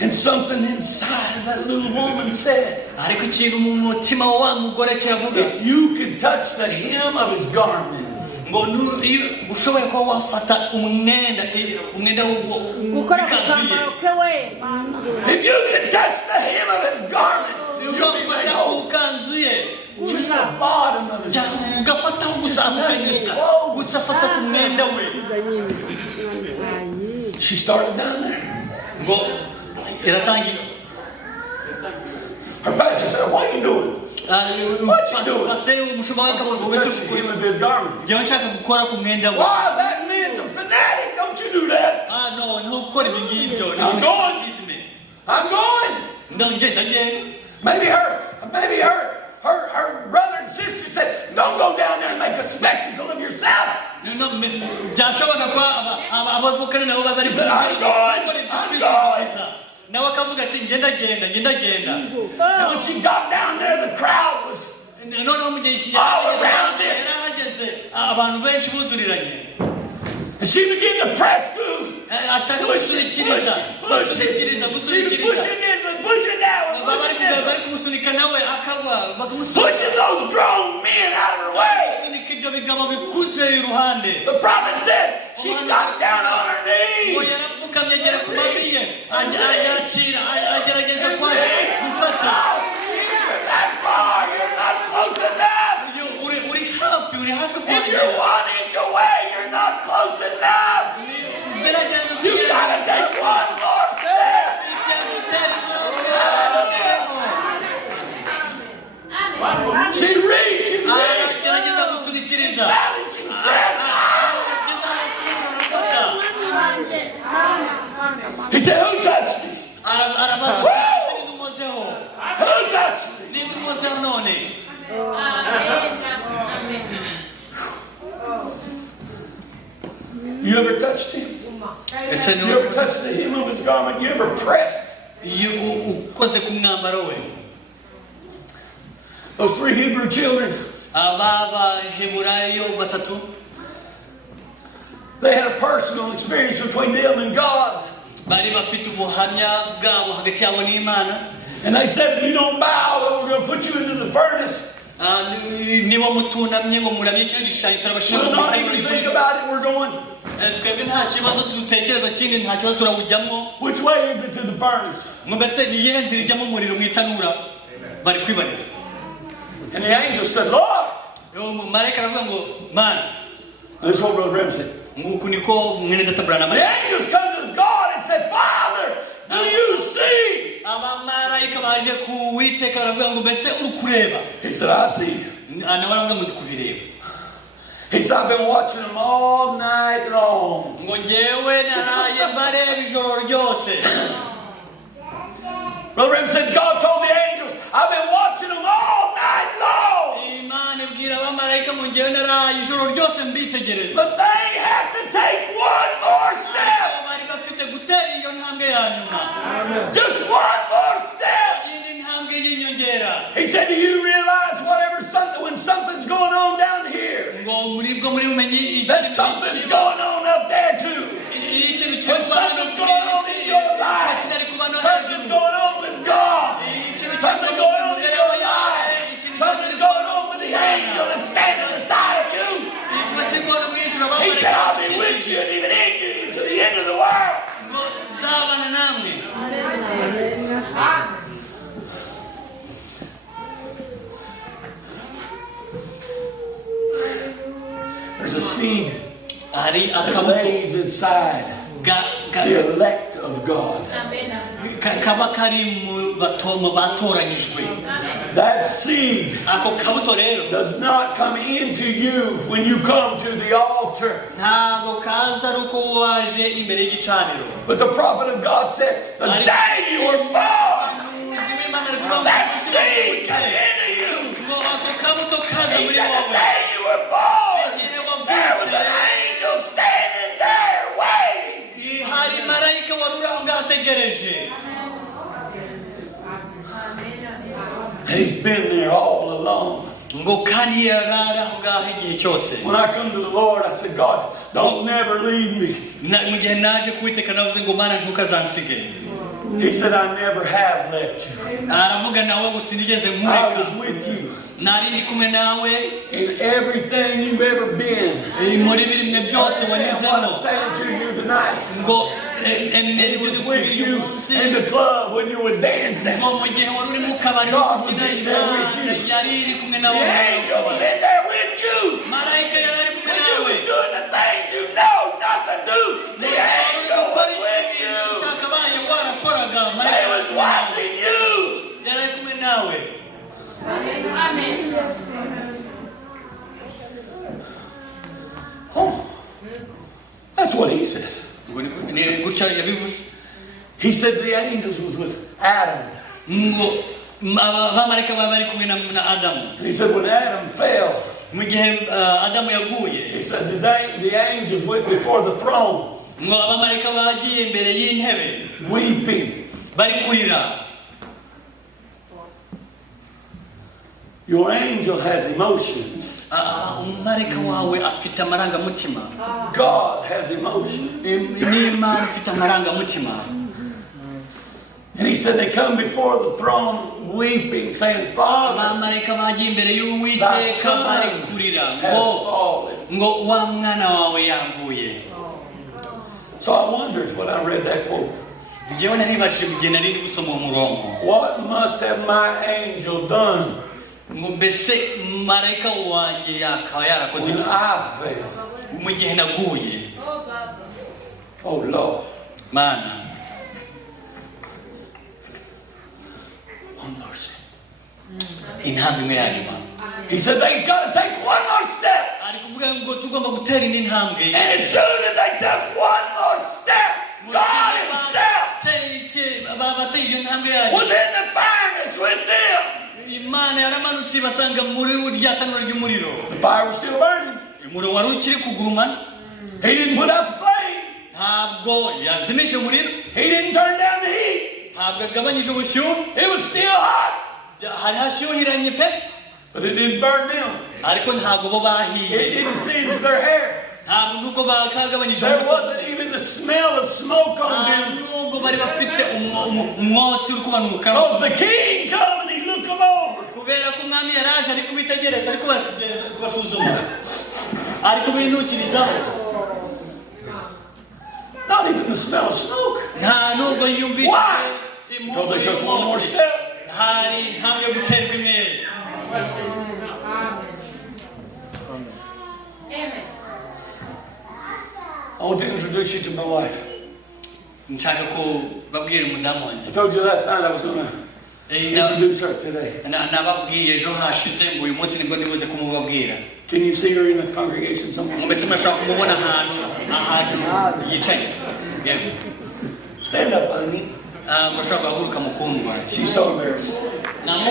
And something inside of that little woman said, ariko ikintu mu mutima wa mugore kiravuga if you could touch the hem of his garment, ngo ushoboye kuba wafata umwenda w'ikanzu ye, if you could touch the hem of his garment, you'll be made ugafata whole. ku kanzu ye, Just the bottom of his garment. ugafataho gusa ukanyuzwa, gusa fata ku mwenda we. She started down there. ngo iratangira. Her pastor said, what are you doing? What you doing? pasiteri umushumba w'akabona Touching the hem of his garment. njyewe nshaka gukora ku mwenda we. Why, that man's a fanatic. Don't you do that. no ntukore ibyo ngibyo. I'm going. I'm going. ngenda. Maybe her brother and sister said, don't go down there and make a spectacle of yourself. byashoboka ko abavukana nabo bari She said, I'm going. nawe akavuga ati ngenda. And when she got down there, the crowd was noneho mu gihe all around it. yarahageze abantu benshi buzuriranye, And she began to press through. ashaka gusunikiriza Pushing this and pushing that one. Pushing this one. bari kumusunika nawe akagwa, Pushing those grown men out of her way. bakamusunika ibyo bigabo bikuze iruhande. The prophet said she got down on her ngo knees. yarapfukamye agera ku mavi ye, yakira agerageza gufata. You're that far. You're not close enough. uri hafi If you're 1 inch away, you're not close enough. You gotta take one more step. She reached and reached. agerageza gusunikiriza. Balancing breath. He said, who touched me? Who touched me? You ever touched him? You ever touched the hem of his garment? You ever pressed? ukoze ku mwambaro we. Those 3 Hebrew children, ab'abaheburayo batatu they had a personal experience between them and God. bari bafite ubuhamya bwabo hagati yabo n'Imana. And they said, if you don't bow, we're going to put you into the furnace. niba mutunamye ngo muramye kino gishushanyo turabashira We'll not even think about it, we're going. twebwe nta kibazo dutekereza kindi, nta kibazo turawujyamo. Which way is it to the furnace? mbese ni iyihe nzira ijyamo umuriro mu itanura? bari kwibariza. And the angel said, Lord. marayika aravuga ngo mana, This is what Brother Brim said. nguku niko mwene data Branham. The angels come to God and said, Father, do you see? abamarayika baje ku Uwiteka baravuga ngo mbese uri kureba? He said, I see. nawe aravuga ngo ndi kubireba. He said, I've been watching them all night long. ngo njyewe naraye mbareba ijoro ryose. Brother Brim said, God told the angels, I've been watching them all night long. Imana ibwira abamarayika ngo njyewe naraye ijoro ryose mbitegereza. But they have to take one more step. bari bafite gutera iyo ntambwe ya nyuma. Just one more step. iyindi ntambwe y'inyongera. He said, do you realize when something's going on down here, ngo muri bumenyi that something's going on up there too? When something's going on in your life, something's going on with God, something's going on in your life, something's going on with the angel that's standing beside of you. He said, I'll be with you and even in you to the end of the world. ngo nzabana namwe. There's a seed hari that akabuto lays inside the elect of God. kaba kari mu batoranyijwe. That seed ako kabuto rero does not come into you when you come to the altar. ntabwo kaza ari uko waje imbere y'igicaniro. But the prophet of God said, the day you were born, that seed came into you. ngo ako kabuto kaza He muri said, the wowe. day you were When I come to the Lord, I said, God, don't never leave me. He said, I never have left you. I was with you in everything you've ever been. Understand what I'm saying to you tonight. He was with you in the club when you was dancing. God was in there with you. The angel was in there with you. When you were doing the things you know not to do, the angel was with you. They was watching you. Amen. Oh, that's what he said. He said the angels was with Adam. And he said when Adam fell, he said the angels went before the throne, weeping. Your angel has emotions. God has emotions. And he said they come before the throne weeping, saying, Father, thy son has fallen. So I wondered when I read that quote, what must have my angel done when I fail? Oh Lord. Man. One more step. He said they got to take one more step. And as soon as they took one more step, God himself was in the furnace with them. The fire was still burning. He didn't put out the flame. He didn't turn down the heat. It was still hot. But it didn't burn them. It didn't singe their hair. There wasn't even the smell of smoke on them. Because the king come and he looked them over. Not even the smell of smoke. Why? Because they took one more step. I want to introduce you to my wife. I told you last night I was going to introduce her today. Can you see her in the congregation somewhere? Stand up, honey. She's so embarrassed. Matter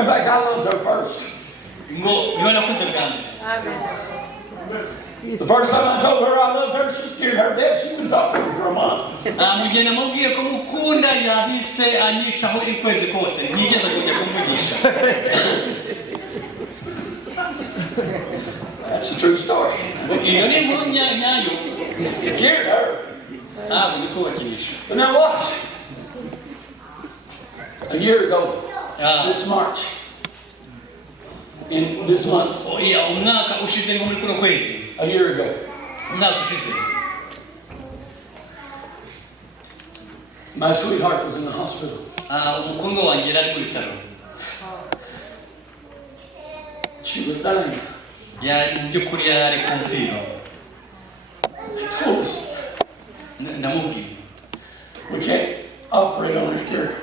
of fact, I loved her first. The first time I told her I loved her, she scared her death. She wouldn't talk to me for a month. That's a true story. Scared her. But now watch. A year ago, this March, in this month, a year ago, my sweetheart was in the hospital. She was dying. I told us, we can't operate on her here.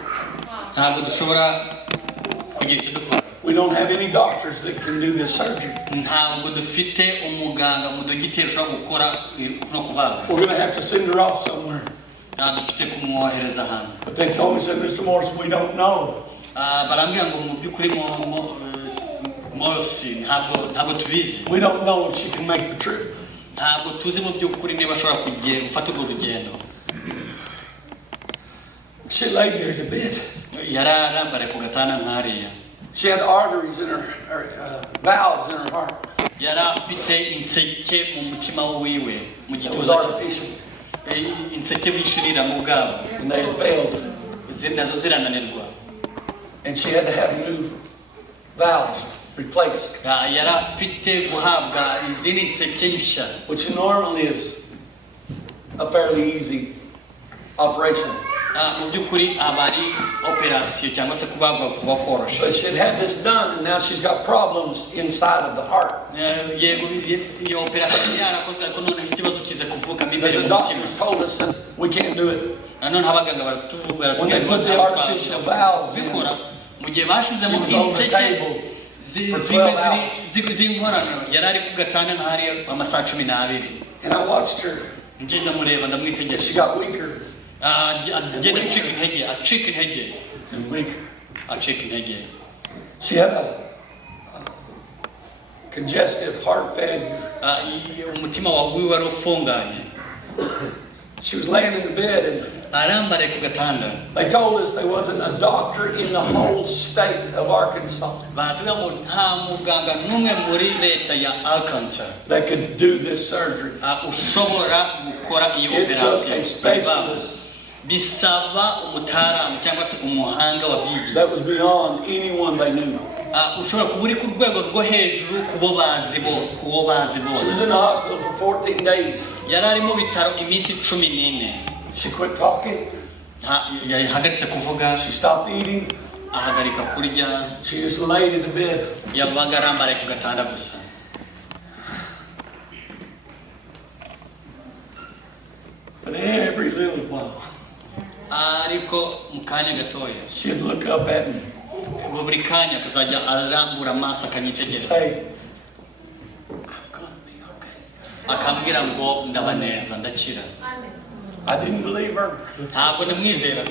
We don't have any doctors that can do this surgery. We're going to have to send her off somewhere. But they told me, said, Mr. Morse, we don't know. We don't know if she can make the trip. She laid there to bed. yararambare ku gatanda nkariya. She had arteries in her valves in her heart. Yari afite inseke mu mutima wiwe mu It was gituza. artificial. Inseke bishirira mu bwabo. And they had failed. Nazo zirananirwa. And she had to have new valves replaced. Yari afite guhabwa izindi nseke nshya. Which normally is a fairly easy operation. Mu by'ukuri aba ari operasiyo cyangwa se kubagwa kuba koroshe. But she had had this done, and now she's got problems inside of the heart. Yego iyo operasiyo yarakozwe ariko noneho ikibazo kize kuvuka That imbere the mu doctors mutima. told us that we can't do it. Noneho abaganga baratubwira When they put the artificial valves in, bikora mu gihe bashizemo she was on the table for 12 hours. z'inkorano yari ari ku gatanda nk'ahari amasaha 12. And I watched her. Ngenda mureba She ndamwitegereza. got weaker Agenda acika intege, and weaker. acika intege. She had a congestive heart failure. Umutima wawe wari ufunganye. She was laying in the bed, and Arambare ku gatanda. they told us there wasn't a doctor in the whole state of Arkansas Batubwira ngo nta muganga n'umwe muri leta ya Arkansas that could do this surgery. ushobora gukora iyo It took a operasiyo. specialist Bisaba umutaramu cyangwa se umuhanga wabyigiye. that was beyond anyone they knew. Ushobora kuba uri ku rwego rwo hejuru kubo bazi She was in the hospital for 14 days. yari ari mu bitaro iminsi 14. She quit talking. Yahagaritse kuvuga, She stopped eating. ahagarika kurya, She just laid in the bed. yabaga arambare ku gatanda gusa. But every little while, Ariko mu kanya gatoya, she'd look up at me buri kanya akazajya arambura amaso and akanyitegereza, say, "I'm gonna be okay." akambwira ngo ndaba neza ndakira. I didn't believe her. Ntabwo nabyizera.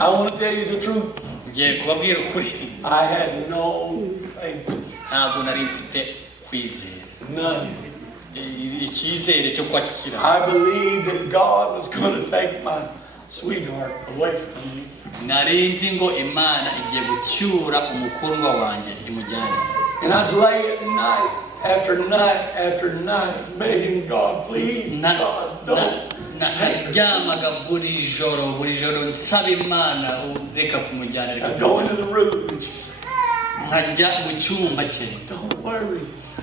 I want to tell you the truth. Ngiye kubabwira ukuri, I had no faith. ntabwo nari mfite kwizera, None. icyizere cyo kwakira. I believed that God was going to take my sweetheart away from me. Nari nzi ngo Imana igiye gucyura umukundwa wanjye imujyane. And I'd lay at night after night after night begging God, please, God, don't. Naryamaga buri joro nsaba Imana ureka kumujyana. I'd go into the room and she'd say, Nkajya mu cyumba cye don't worry,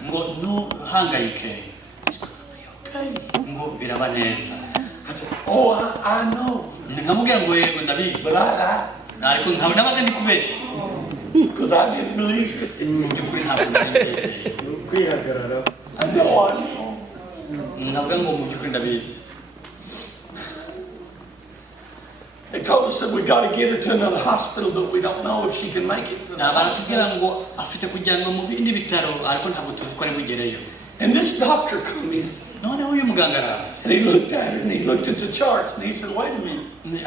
ngo ntuhangayike, it's going to be okay. ngo biraba neza. I said, oh, I know. Nkamubwira ngo yego ndabizi, But I ariko ntabwo nabaga ndi kubeshya. because I didn't believe it. Mu by'ukuri ntabwo nari mbyizeye. I know, I know. Nkavuga ngo mu by'ukuri ndabizi. They told us that we got to get her to another hospital, but we don't know if she can make it to the hospital. Baratubwira ngo afite kujyanwa mu bindi bitaro ariko ntabwo tuzi ko ari bugereyo. And this doctor come in, Noneho uyu muganga araza, and he looked at her, and he looked at the charts, and he said, wait a minute.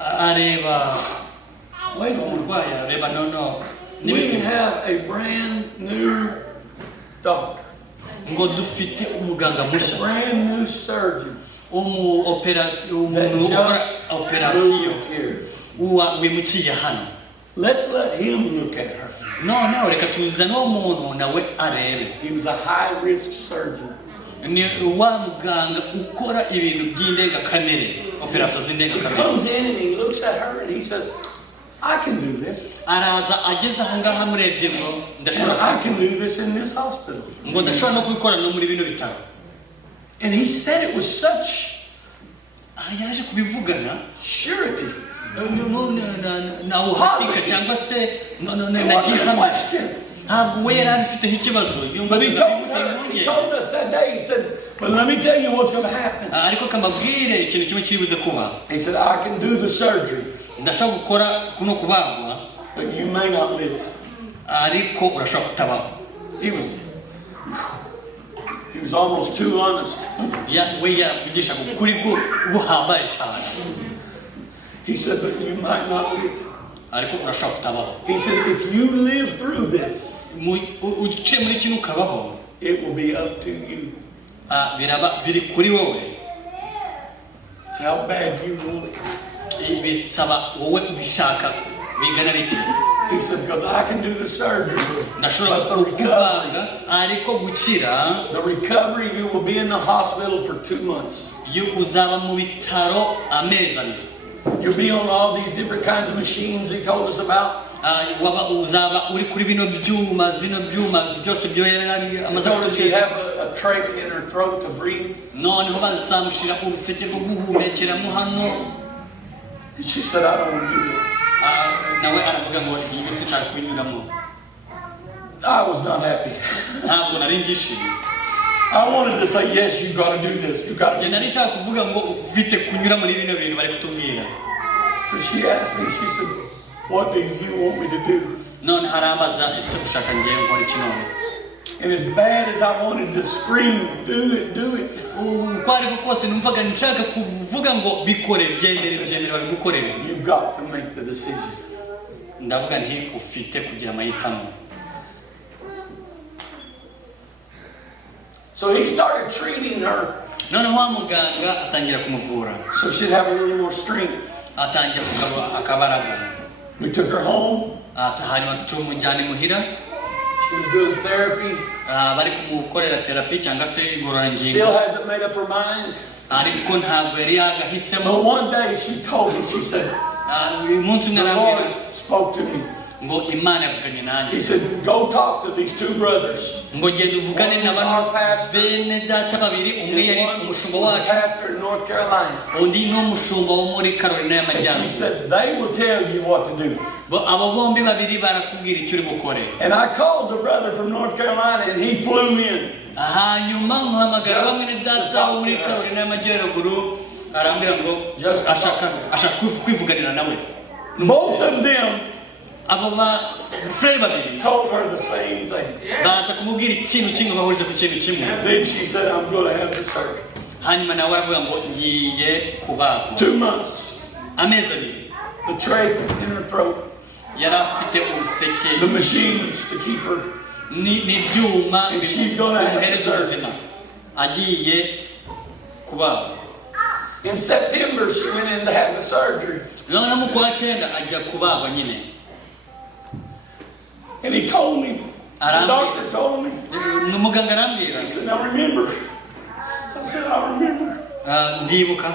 areba umurwayi, areba noneho We have a brand new doctor, ngo dufite umuganga a mushya, brand new surgeon that umuntu ukora just operasiyo moved here. wimukiye hano. Let's let him look at her. Noneho reka tuzane uwo muntu nawe arebe. He was a high-risk surgeon. Ni wa muganga ukora ibintu by'indengakamere, operasiyo He z'indengakamere. comes in and he looks at her and he says, I can do this. Araza ageze aha ngaha murebye ngo And ndashobora I can do this in this hospital. ngo ndashobora no kubikora no muri bino bitaro. And he said it with such Yaje kubivugana surety. na uhakika cyangwa se It wasn't a question. ntabwo we yari afiteho ikibazo. But he told us that day, he said, but let me tell you what's going to happen. Ariko kamabwire ikintu kimwe kiribuze kuba. He said, I can do the surgery, Ndashobora gukora kuno kubagwa but you may not live. ariko urashobora kutabaho. He was almost too honest. We yavugisha ukuri guhambaye cyane. He said, but you might not live. Ariko urashobora kutabaho. He said, if you live through this, uciye muri kino ukabaho, it will be up to you. biraba biri kuri wowe. It's how bad you want it. bisaba wowe ubishaka bingana biti. He said, because I can do the surgery, Ndashobora but the kukubaga ariko gukira recovery, you will be in the hospital for 2 months. uzaba mu bitaro amezi abiri. You'll be on all these different kinds of machines he told us about. Uzaba uri kuri bino byuma zino byuma byose byoherera He told us she'd have a trach in her throat to breathe. noneho bazamushira uruseke rwo guhumekeramo hano. She said, I don't want to do that. nawe aravuga ngo iyi sitari kunyuramo. I was not happy. ntabwo nari ndishimye. I wanted to say, yes, you've got to do this. You've got to do nari nshaka kuvuga ngo ufite kunyura muri bino bintu bari kutubwira. So she asked me, she said, what do you want me to do? none harambaza ese ushaka ngewe nkora iki none. And as bad as I wanted to scream, do it, do it. uko ariko kose numvaga nshaka kuvuga ngo bikore byemere babigukorere. You've got to make the decision. ndavuga nti ufite kugira amahitamo. So he started treating her noneho wa muganga atangira kumuvura so she'd have a little more strength. atangira akabaraga. We took her home. hanyuma tumujyana imuhira. She was doing therapy. bari kumukorera terapi cyangwa se ingororangingo. Still hasn't made up her mind. ariko ntabwo yari yagahisemo. But one day she told me, she said, uyu munsi umwe the arambwira Lord spoke to me. ngo imana yavuganye nanjye. He said, go talk to these 2 brothers. ngo genda uvugane na bano bene data babiri. umwe yari One umushumba was a wacu pastor in North Carolina. undi ni umushumba wo muri Carolina And she y'Amajyaruguru. said, they will tell you what to do. abo bombi babiri barakubwira icyo uri bukore. And I called the brother from North Carolina and he flew in. hanyuma muhamagara bamwe data wo muri Carolina y'Amajyaruguru arambwira ngo ashaka kwivuganira nawe. Both of them abo ba frere babiri told her the same thing. baza kumubwira ikintu kimwe bahuriza ku kintu kimwe. Then she said, I'm going to have the surgery. hanyuma nawe aravuga ngo ngiye kubagwa. 2 months. amezi abiri The trach in her throat. yari afite uruseke The machines to keep her. n'ibyuma And she's gonna have bimuhereza surgery. ubuzima. agiye kubagwa. In September, she went in to have the surgery. noneho mu kwa cyenda ajya kubagwa nyine. And he told me, the doctor told me, umuganga arambwira he said, now remember. I said, I remember. ndibuka.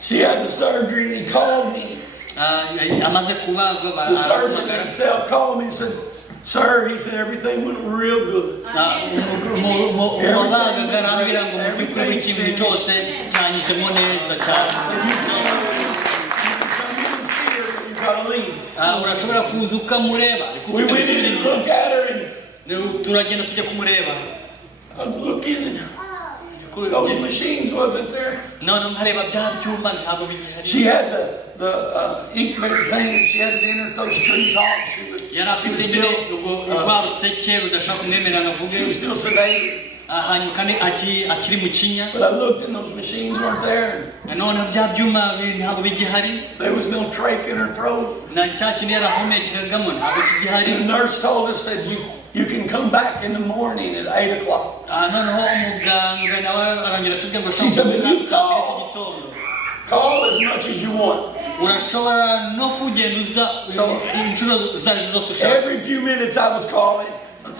She had the surgery and he called me. amaze kubagwa The surgeon himself called me and said, sir, he said, everything went real good. umuganga arambwira ngo mu by'ukuri ikintu cyose cyanyuzemo neza cyane. urashobora kuza ukamureba. We went in and looked at her and turagenda tujya kumureba. I was looking and those machines wasn't there. none nkareba bya byuma ntabwo bigihari. She had the incubator thing. She had it in her throat. She couldn't talk. yari afite nyine rwa ruseke rudashaka kumwemerera ngo avuge. She was still sedated. hanyuma kandi akiri mu kinya. But I looked and those machines weren't there. none bya byuma ntabwo bigihari. There was no trach in her throat. na cya kintu yarahomekeragamo ntabwo kigihari. The nurse told us, said, you can come back in the morning at 8 o'clock. noneho umuganga nawe arangira tubwira ngo She said, ushobora you call as much as you want. urashobora no kugenda uza inshuro izo ari zo zose ushaka. Every few minutes I was calling.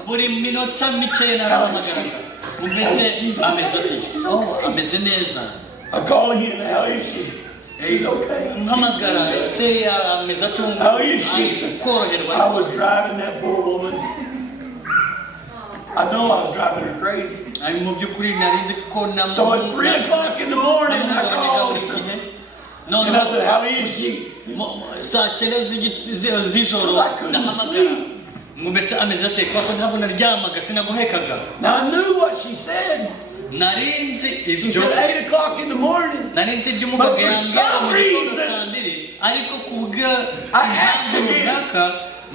buri minota mikeya narahamagara. ameze neza. I'm calling in. How is she? She's okay. mpamagara ese ameze atunga. How is she? koroherwa. I was driving that poor woman. I know I was driving her crazy. mu by'ukuri nari nzi ko na So at 3 o'clock in the morning I called and I said, how is she? saa cyenda z'ijoro Because I couldn't sleep. ngo mbese ameze ate kuko ntabwo naryamaga sinaguhekaga. Now I knew what she said. nari nzi She said 8 o'clock in the morning. nari nzi iby'umugabo But for some reason, ariko ku bwa I asked again. runaka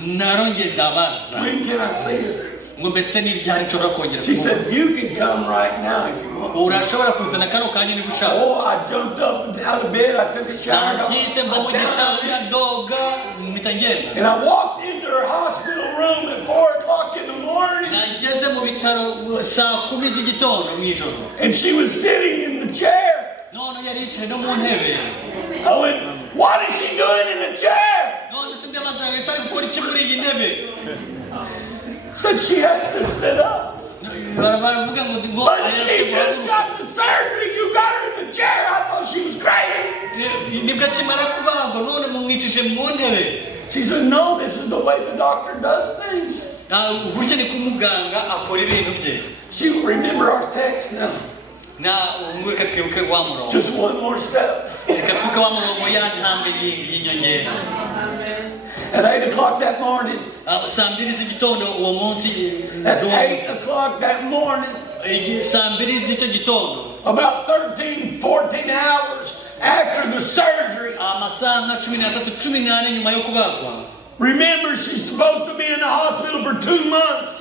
narongeye ndabaza When can I see her? ngo mbese ni ryari nshobora kongera She said, you can come right now if you want. urashobora kuzana kano kanya niba ushaka. Oh, I jumped up out of bed. I took a shower. nahise mva mu gitanda ndoga mpita ngenda. And I walked into her hospital room at 4 o'clock in the morning. nageze mu bitaro saa 10 z'igitondo mu ijoro. And she was sitting in the chair. none yari yicaye no mu ntebe. I went, what is she doing in the chair? None se ndabaza ngo ese ari gukora iki muri iyi ntebe? Said she has to sit up. Baravuga ngo But she just got the surgery. You got her in the chair. I thought she was crazy. nibwo akimara kubagwa none mumwicishije mu ntebe. She said, no, this is the way the doctor does things. Gutya ni ko umuganga akora ibintu bye. She will remember our text now. Na reka twibuke wa murongo. Just one more step. Reka twibuke wa murongo ya ntambwe y'inyongera. At 8 o'clock that morning. Saa mbiri z'igitondo uwo munsi. At 8 o'clock that morning. Saa mbiri z'icyo gitondo. About 13, 14 hours after the surgery. Amasaha nka 13, 18 nyuma yo kubagwa. Remember, she's supposed to be in the hospital for 2 months.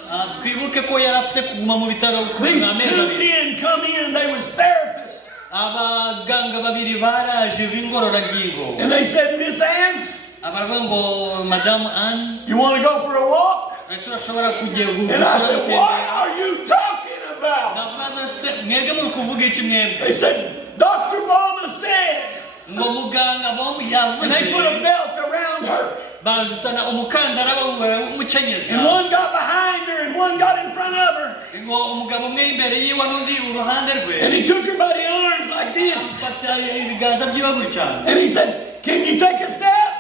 Twibuke ko yari afite kuguma mu bitaro These 2 men come in, they was therapists. Abaganga babiri baraje b'ingororangingo. And they said, Miss Ann, Abavuga ngo Madame Anne, you want to go for a walk? ese urashobora kujya And I said, what are you talking about? Ndabaza se mwebwe muri kuvuga iki mwebwe? They said, Dr. Bowman said. Ngo muganga bomu And they put yavuze. a belt around her. Bazana umukandara w'umukenyezi. And one got behind her and one got in front of her. Ngo umugabo umwe imbere yiwe n'undi uruhande rwe. And he took her by the arms like this. Afata ibiganza byiwe gutya. And he said, can you take a step?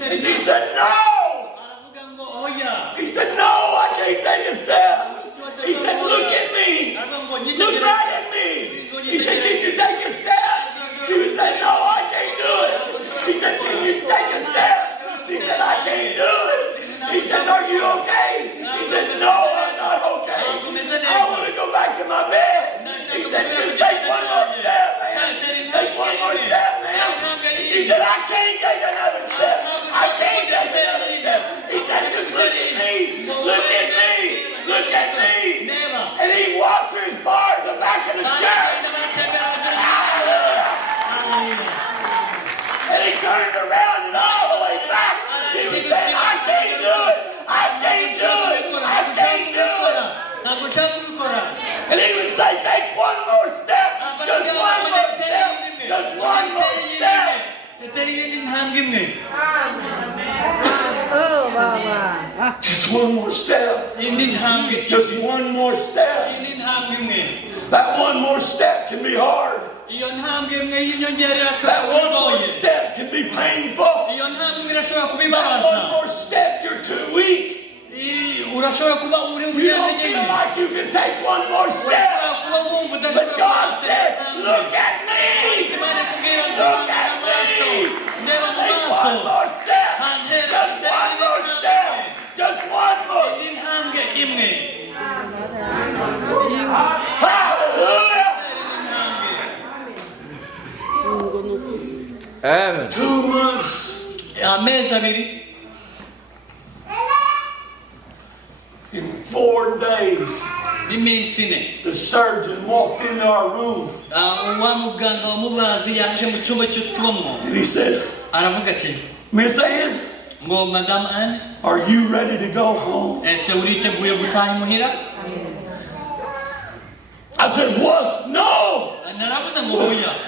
And she said, no. Aravuga ngo oya. He said, no, I can't take a step. He said, look at me. Look right at me. He said, can you take a step? She said, no, I can't do it. He said, can you take a step? She said, I can't do it. He said, are you okay? She said, no, I'm not okay. I want to go back to my bed. He said, just take one more step, man. Take one more step, man. She said, I can't take another step. I can't take another step. He said, just look at me. Look at me. Look at me. And he walked her as far as the back of the church. And he turned around and all the way back. She was saying, I can't do it. I can't do it. I can't do it. And he would say, take one more step. Just one more step. Just one more step. Just one more step. Just one more step. That one more step can be hard. That one more step can be painful. That one more step, you're too weak. You don't feel like you can take one more step. But God said, look at me. Look at me. Take one more step. Just one more step. Just one more step. Hallelujah. Amen. 2 months. In 4 days, the surgeon walked into our room. And he said, Miss Ann, are you ready to go home? I said, what? No.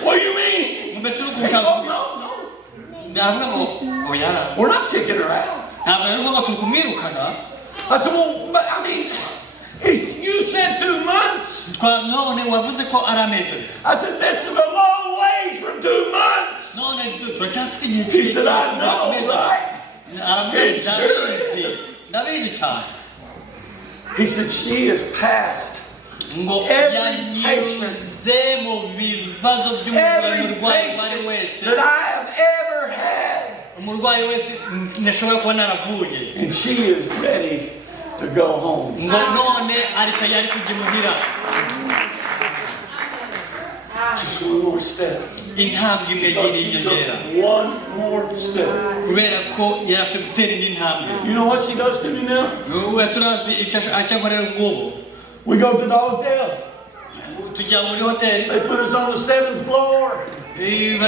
What do you mean? He said, oh, no. We're not kicking her out. I said, well, but I mean, you said 2 months. I said, this is a long ways from 2 months. He said, I know, right? It sure is. He said, she is past every patient that I have ever had. And she is ready to go home. Just one more step. Because she took one more step. You know what she does to me now? We go to the hotel. They put us on the 7th floor. The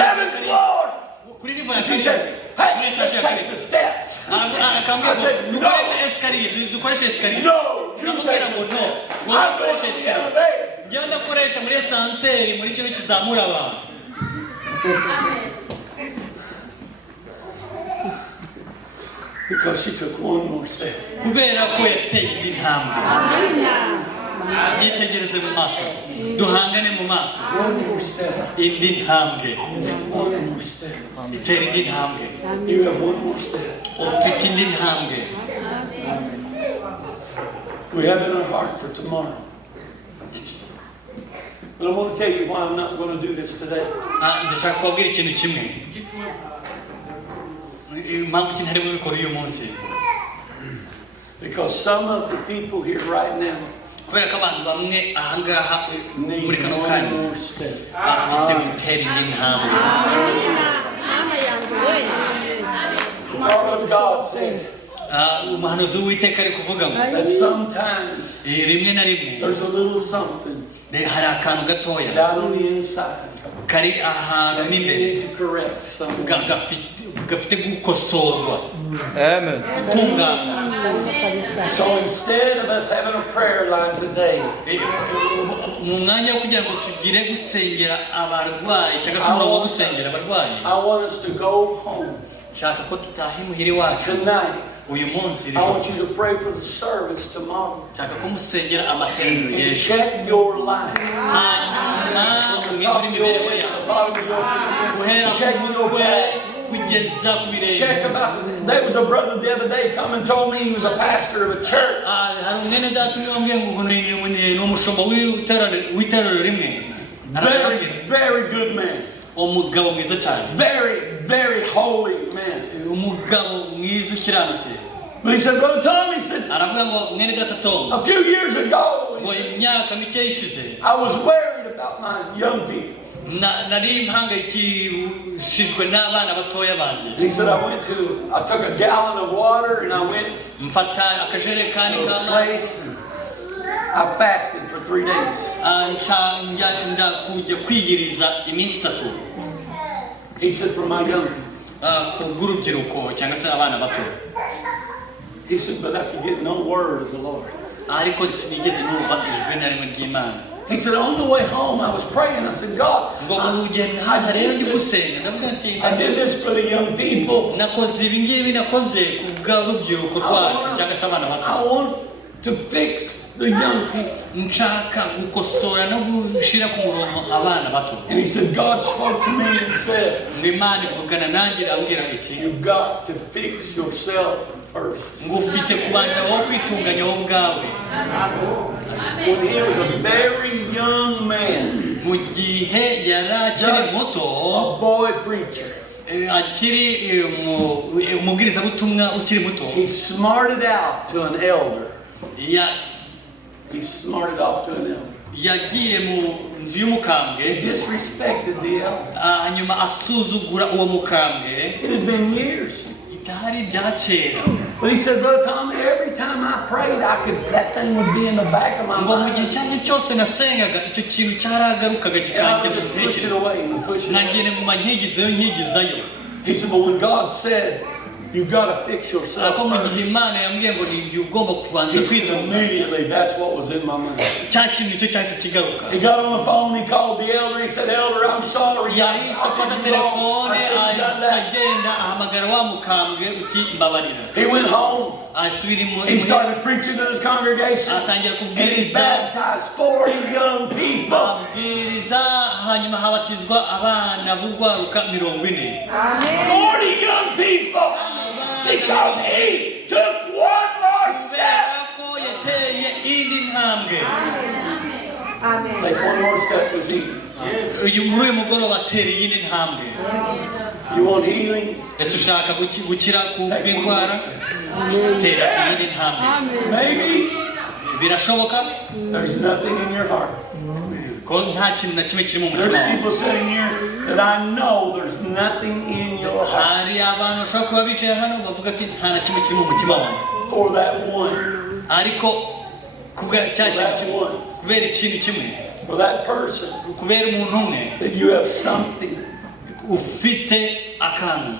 7th floor. And she said, hey, let's take the steps. I said, no. No, you take the step. I'm going to the elevator. Jyanda koresha muri sanseri muri cyo kizamura abantu. Because she took one more step. Kubera ko yateye intambwe. Yitegereze mu maso. Duhangane mu maso. One more step. Indi ntambwe. One more step. Itera indi ntambwe. You have one more step. Ufite indi ntambwe. We have it in our heart for tomorrow. But I want to tell you why I'm not going to do this today. Ndashaka kubabwira ikintu kimwe. Impamvu kintu harimo bikora uyu munsi. Because some of the people here right now kubera ko abantu bamwe ahangaha muri kano need kanya one more step. bafite gutera indi ntambwe. The Word of God says umuhanuzi w'Uwiteka ari kuvuga ngo that sometimes rimwe na rimwe there's a little something hari akantu gatoya down on the inside kari ahantu that you n'imbere need to correct something. gafite gukosorwa. Amen. Gutungana. So instead of us having a prayer line today, mu mwanya wo kugira ngo tugire gusengera abarwayi cyangwa se umurongo wo gusengera abarwayi, I want us to go home nshaka ko tutaha imuhira iwacu tonight. uyu munsi. I want you to pray for the service tomorrow nshaka ko musengera amateraniro and y'ejo, check your life. hanyuma From the mwibura top of your imibereho head to yawe the bottom of your feet. guhera Check ku your mutwe back. kugeza ku birenge. Check about. There was a brother the other day come and told me he was a pastor of a church. hari umwene data umwe wambwiye ngo ni umushumba w'itorero rimwe. Very, very good man. umugabo mwiza cyane, Very, very holy man. umugabo mwiza ukiranutse. But he said, Brother Tom, he said, aravuga ngo mwene data Tom, a few years ago, he ngo said, imyaka mike ishize I was worried about my young people. nari mpangayikishijwe n'abana batoya banjye. He said, I took a gallon of water and I went mfata akajerekani to a k'amazi, place and I fasted for 3 days. njya kujya kwiyiriza iminsi 3 He said, for my young people. ku bw'urubyiruko cyangwa se abana bato. He said, but I could get no word of the Lord. ariko sinigeze numva ijwi na rimwe ry'Imana. He said, on the way home, I was praying. I said, God, ngo mu rugendo haza rero ndi gusenga ndavuga nti I did this for the young people. nakoze ibi ngibi nakoze ku bw'urubyiruko rwacu cyangwa se abana I bato. want to fix the young people. nshaka gukosora no gushyira ku murongo abana bato. And he said, God spoke to me and said, ngo Imana ivugana nanjye irambwira iti you've got to fix yourself first. ngo ufite kubanza wowe kwitunganya wowe ubwawe. When he was a very young man, mu gihe yari akiri just muto, a boy preacher, akiri umubwirizabutumwa ukiri muto, he smarted out to an elder. He smarted off to an elder. yagiye mu nzu y'umukambwe, He disrespected the elder. hanyuma asuzugura uwo mukambwe. It had been years. byari ibya kera. But he said, Brother Tom, every time I prayed, that thing would be in the back of my ngo mu gihe mind. icyo ari cyo cyose nasengaga icyo kintu cyaragarukaga And I kikanjya would mu just push it ntekerezo, away and push it away. nkagenda nguma nkigizayo. He said, but when God said, you've got to fix yourself ariko mu gihe first, Imana yambwiye ngo ni ugomba kubanza he said, kwitunganya, immediately, that's what was in my mind. cya kintu nicyo cyahise kigaruka. He got on the phone, he called the elder, he said, Elder, I'm sorry. yahise afata telefone I shouldn't have done that. agenda ahamagara wa mukambwe uti mbabarira. He went home, asubira he started preaching to his congregation, atangira and he kubwiriza, baptized 40 young people. abwiriza, hanyuma habatizwa abana b'urwaruka 40. 40 young people! Because he took one more step. ko yateye indi ntambwe. Take one more step was he. Muri uyu mugoroba atera iyindi ntambwe. You want healing? ese ushaka gukira ku bw'indwara, tera iyindi ntambwe. Maybe birashoboka there's nothing in your heart. ko nta kintu na kimwe kiri mu There's mutima wawe. people sitting here that I know there's nothing in your heart hari abantu bashobora kuba bicaye hano bavuga ati nta na kimwe kiri mu mutima wawe, for that one, ariko kubera cya kintu kimwe, kubera ikintu kimwe, for that person, kubera umuntu umwe that you have something. ufite akantu.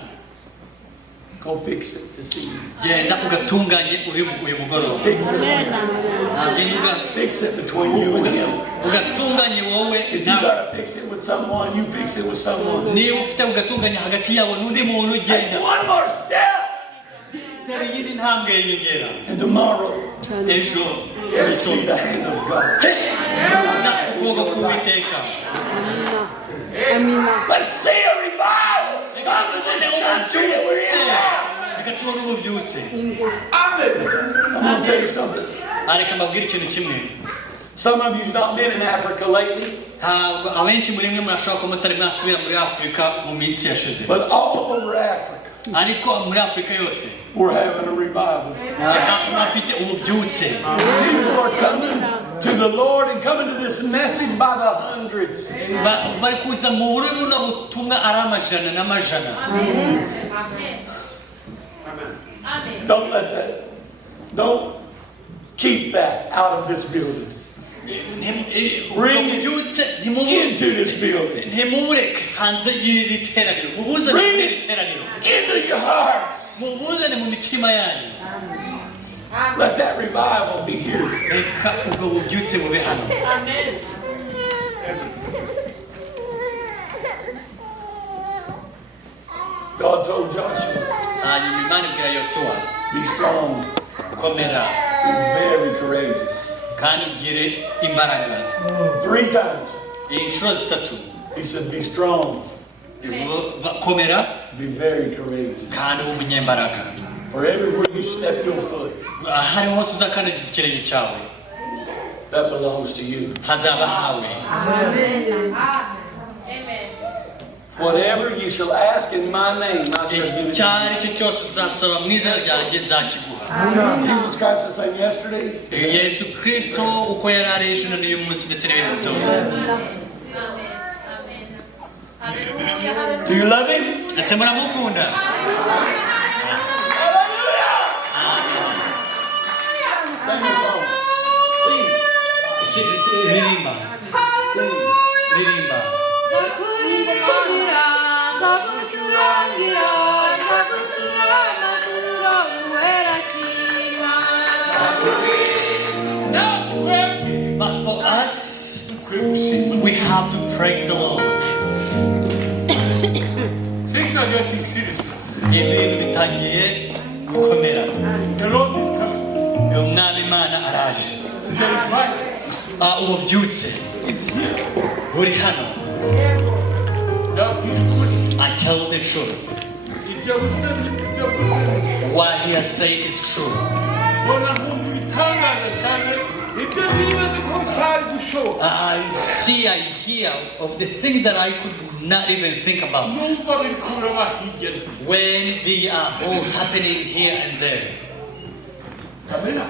Go fix it this evening. genda ugatunganye uyu mugoroba Fix it. genda Fix it between you and him. ugatunganye wowe If you got to fix it with someone, you fix it with someone. niba ufite ugatunganya hagati yawe n'undi muntu ugenda One more step. tera iyindi ntambwe y'inyongera And tomorrow, ejo you'll see the hand of God. ukuboko k'uwiteka Let's see a revival come to this country that we're in now. reka tubone ububyutse I'm going to tell you something. reka mbabwire ikintu kimwe Some of you've not been in Africa lately, ntabwo abenshi muri mwe murashobora kuba mutari mwasubira muri afurika mu minsi yashize but all over Africa, ariko muri afurika yose we're having a revival. bafite ububyutse People are coming to the Lord and coming to this message by the hundreds. bari kuza mu bururu n'ubutumwa ari amajana n'amajana Don't let that, don't keep that out of this building. Bring it ububyutse into this building. ntimumureke hanze y'iri teraniro mubuzane Bring muri it iri teraniro into your hearts. mubuzane mu mitima yanyu Let that revival be here. reka ubwo bubyutse bube hano God told Joshua, hanyuma imana ibwira yosuwa be strong komera and very courageous. kandi ugire imbaraga 3 times. inshuro zitatu He said, be strong, komera be very courageous. kandi ube umunyembaraga For everywhere you step your foot, ahari hose uzakandagiza ikirenge cyawe that belongs to you. hazaba hawe Whatever you shall ask in my name, I shall give it icyo to ari cyo cyose uzasaba mu izina ryanjye nzakiguha you. Jesus Christ the same yesterday, yesu kirisito uko yari ari ejo n'uyu munsi ndetse n'ibihe byose do you love him? ese muramukunda Sing the song. Sing. ririmba Sing. ririmba but for us we have to praise the Lord Things are getting serious. ibintu bitangiye gukomera The Lord is coming. umwami imana araje Today is right. ububyutse He's here. buri hano Now he's good. I tell the truth Ibyo gusa- ibyo gusa- what he has said is true Bona nkumva ibitangaza cyane. Ibyo bibaza ko bitari gushoboka. I hear of the things that I could not even think about Numva biri kuraba hirya no hino. when they are all happening here and there. Kamera.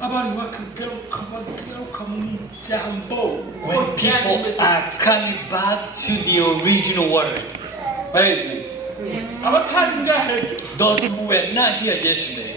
Abantu bakagaruka mu ijambo. When people are coming back to the original word. Baby. Abatari ngaha hejuru. Those who were not here yesterday,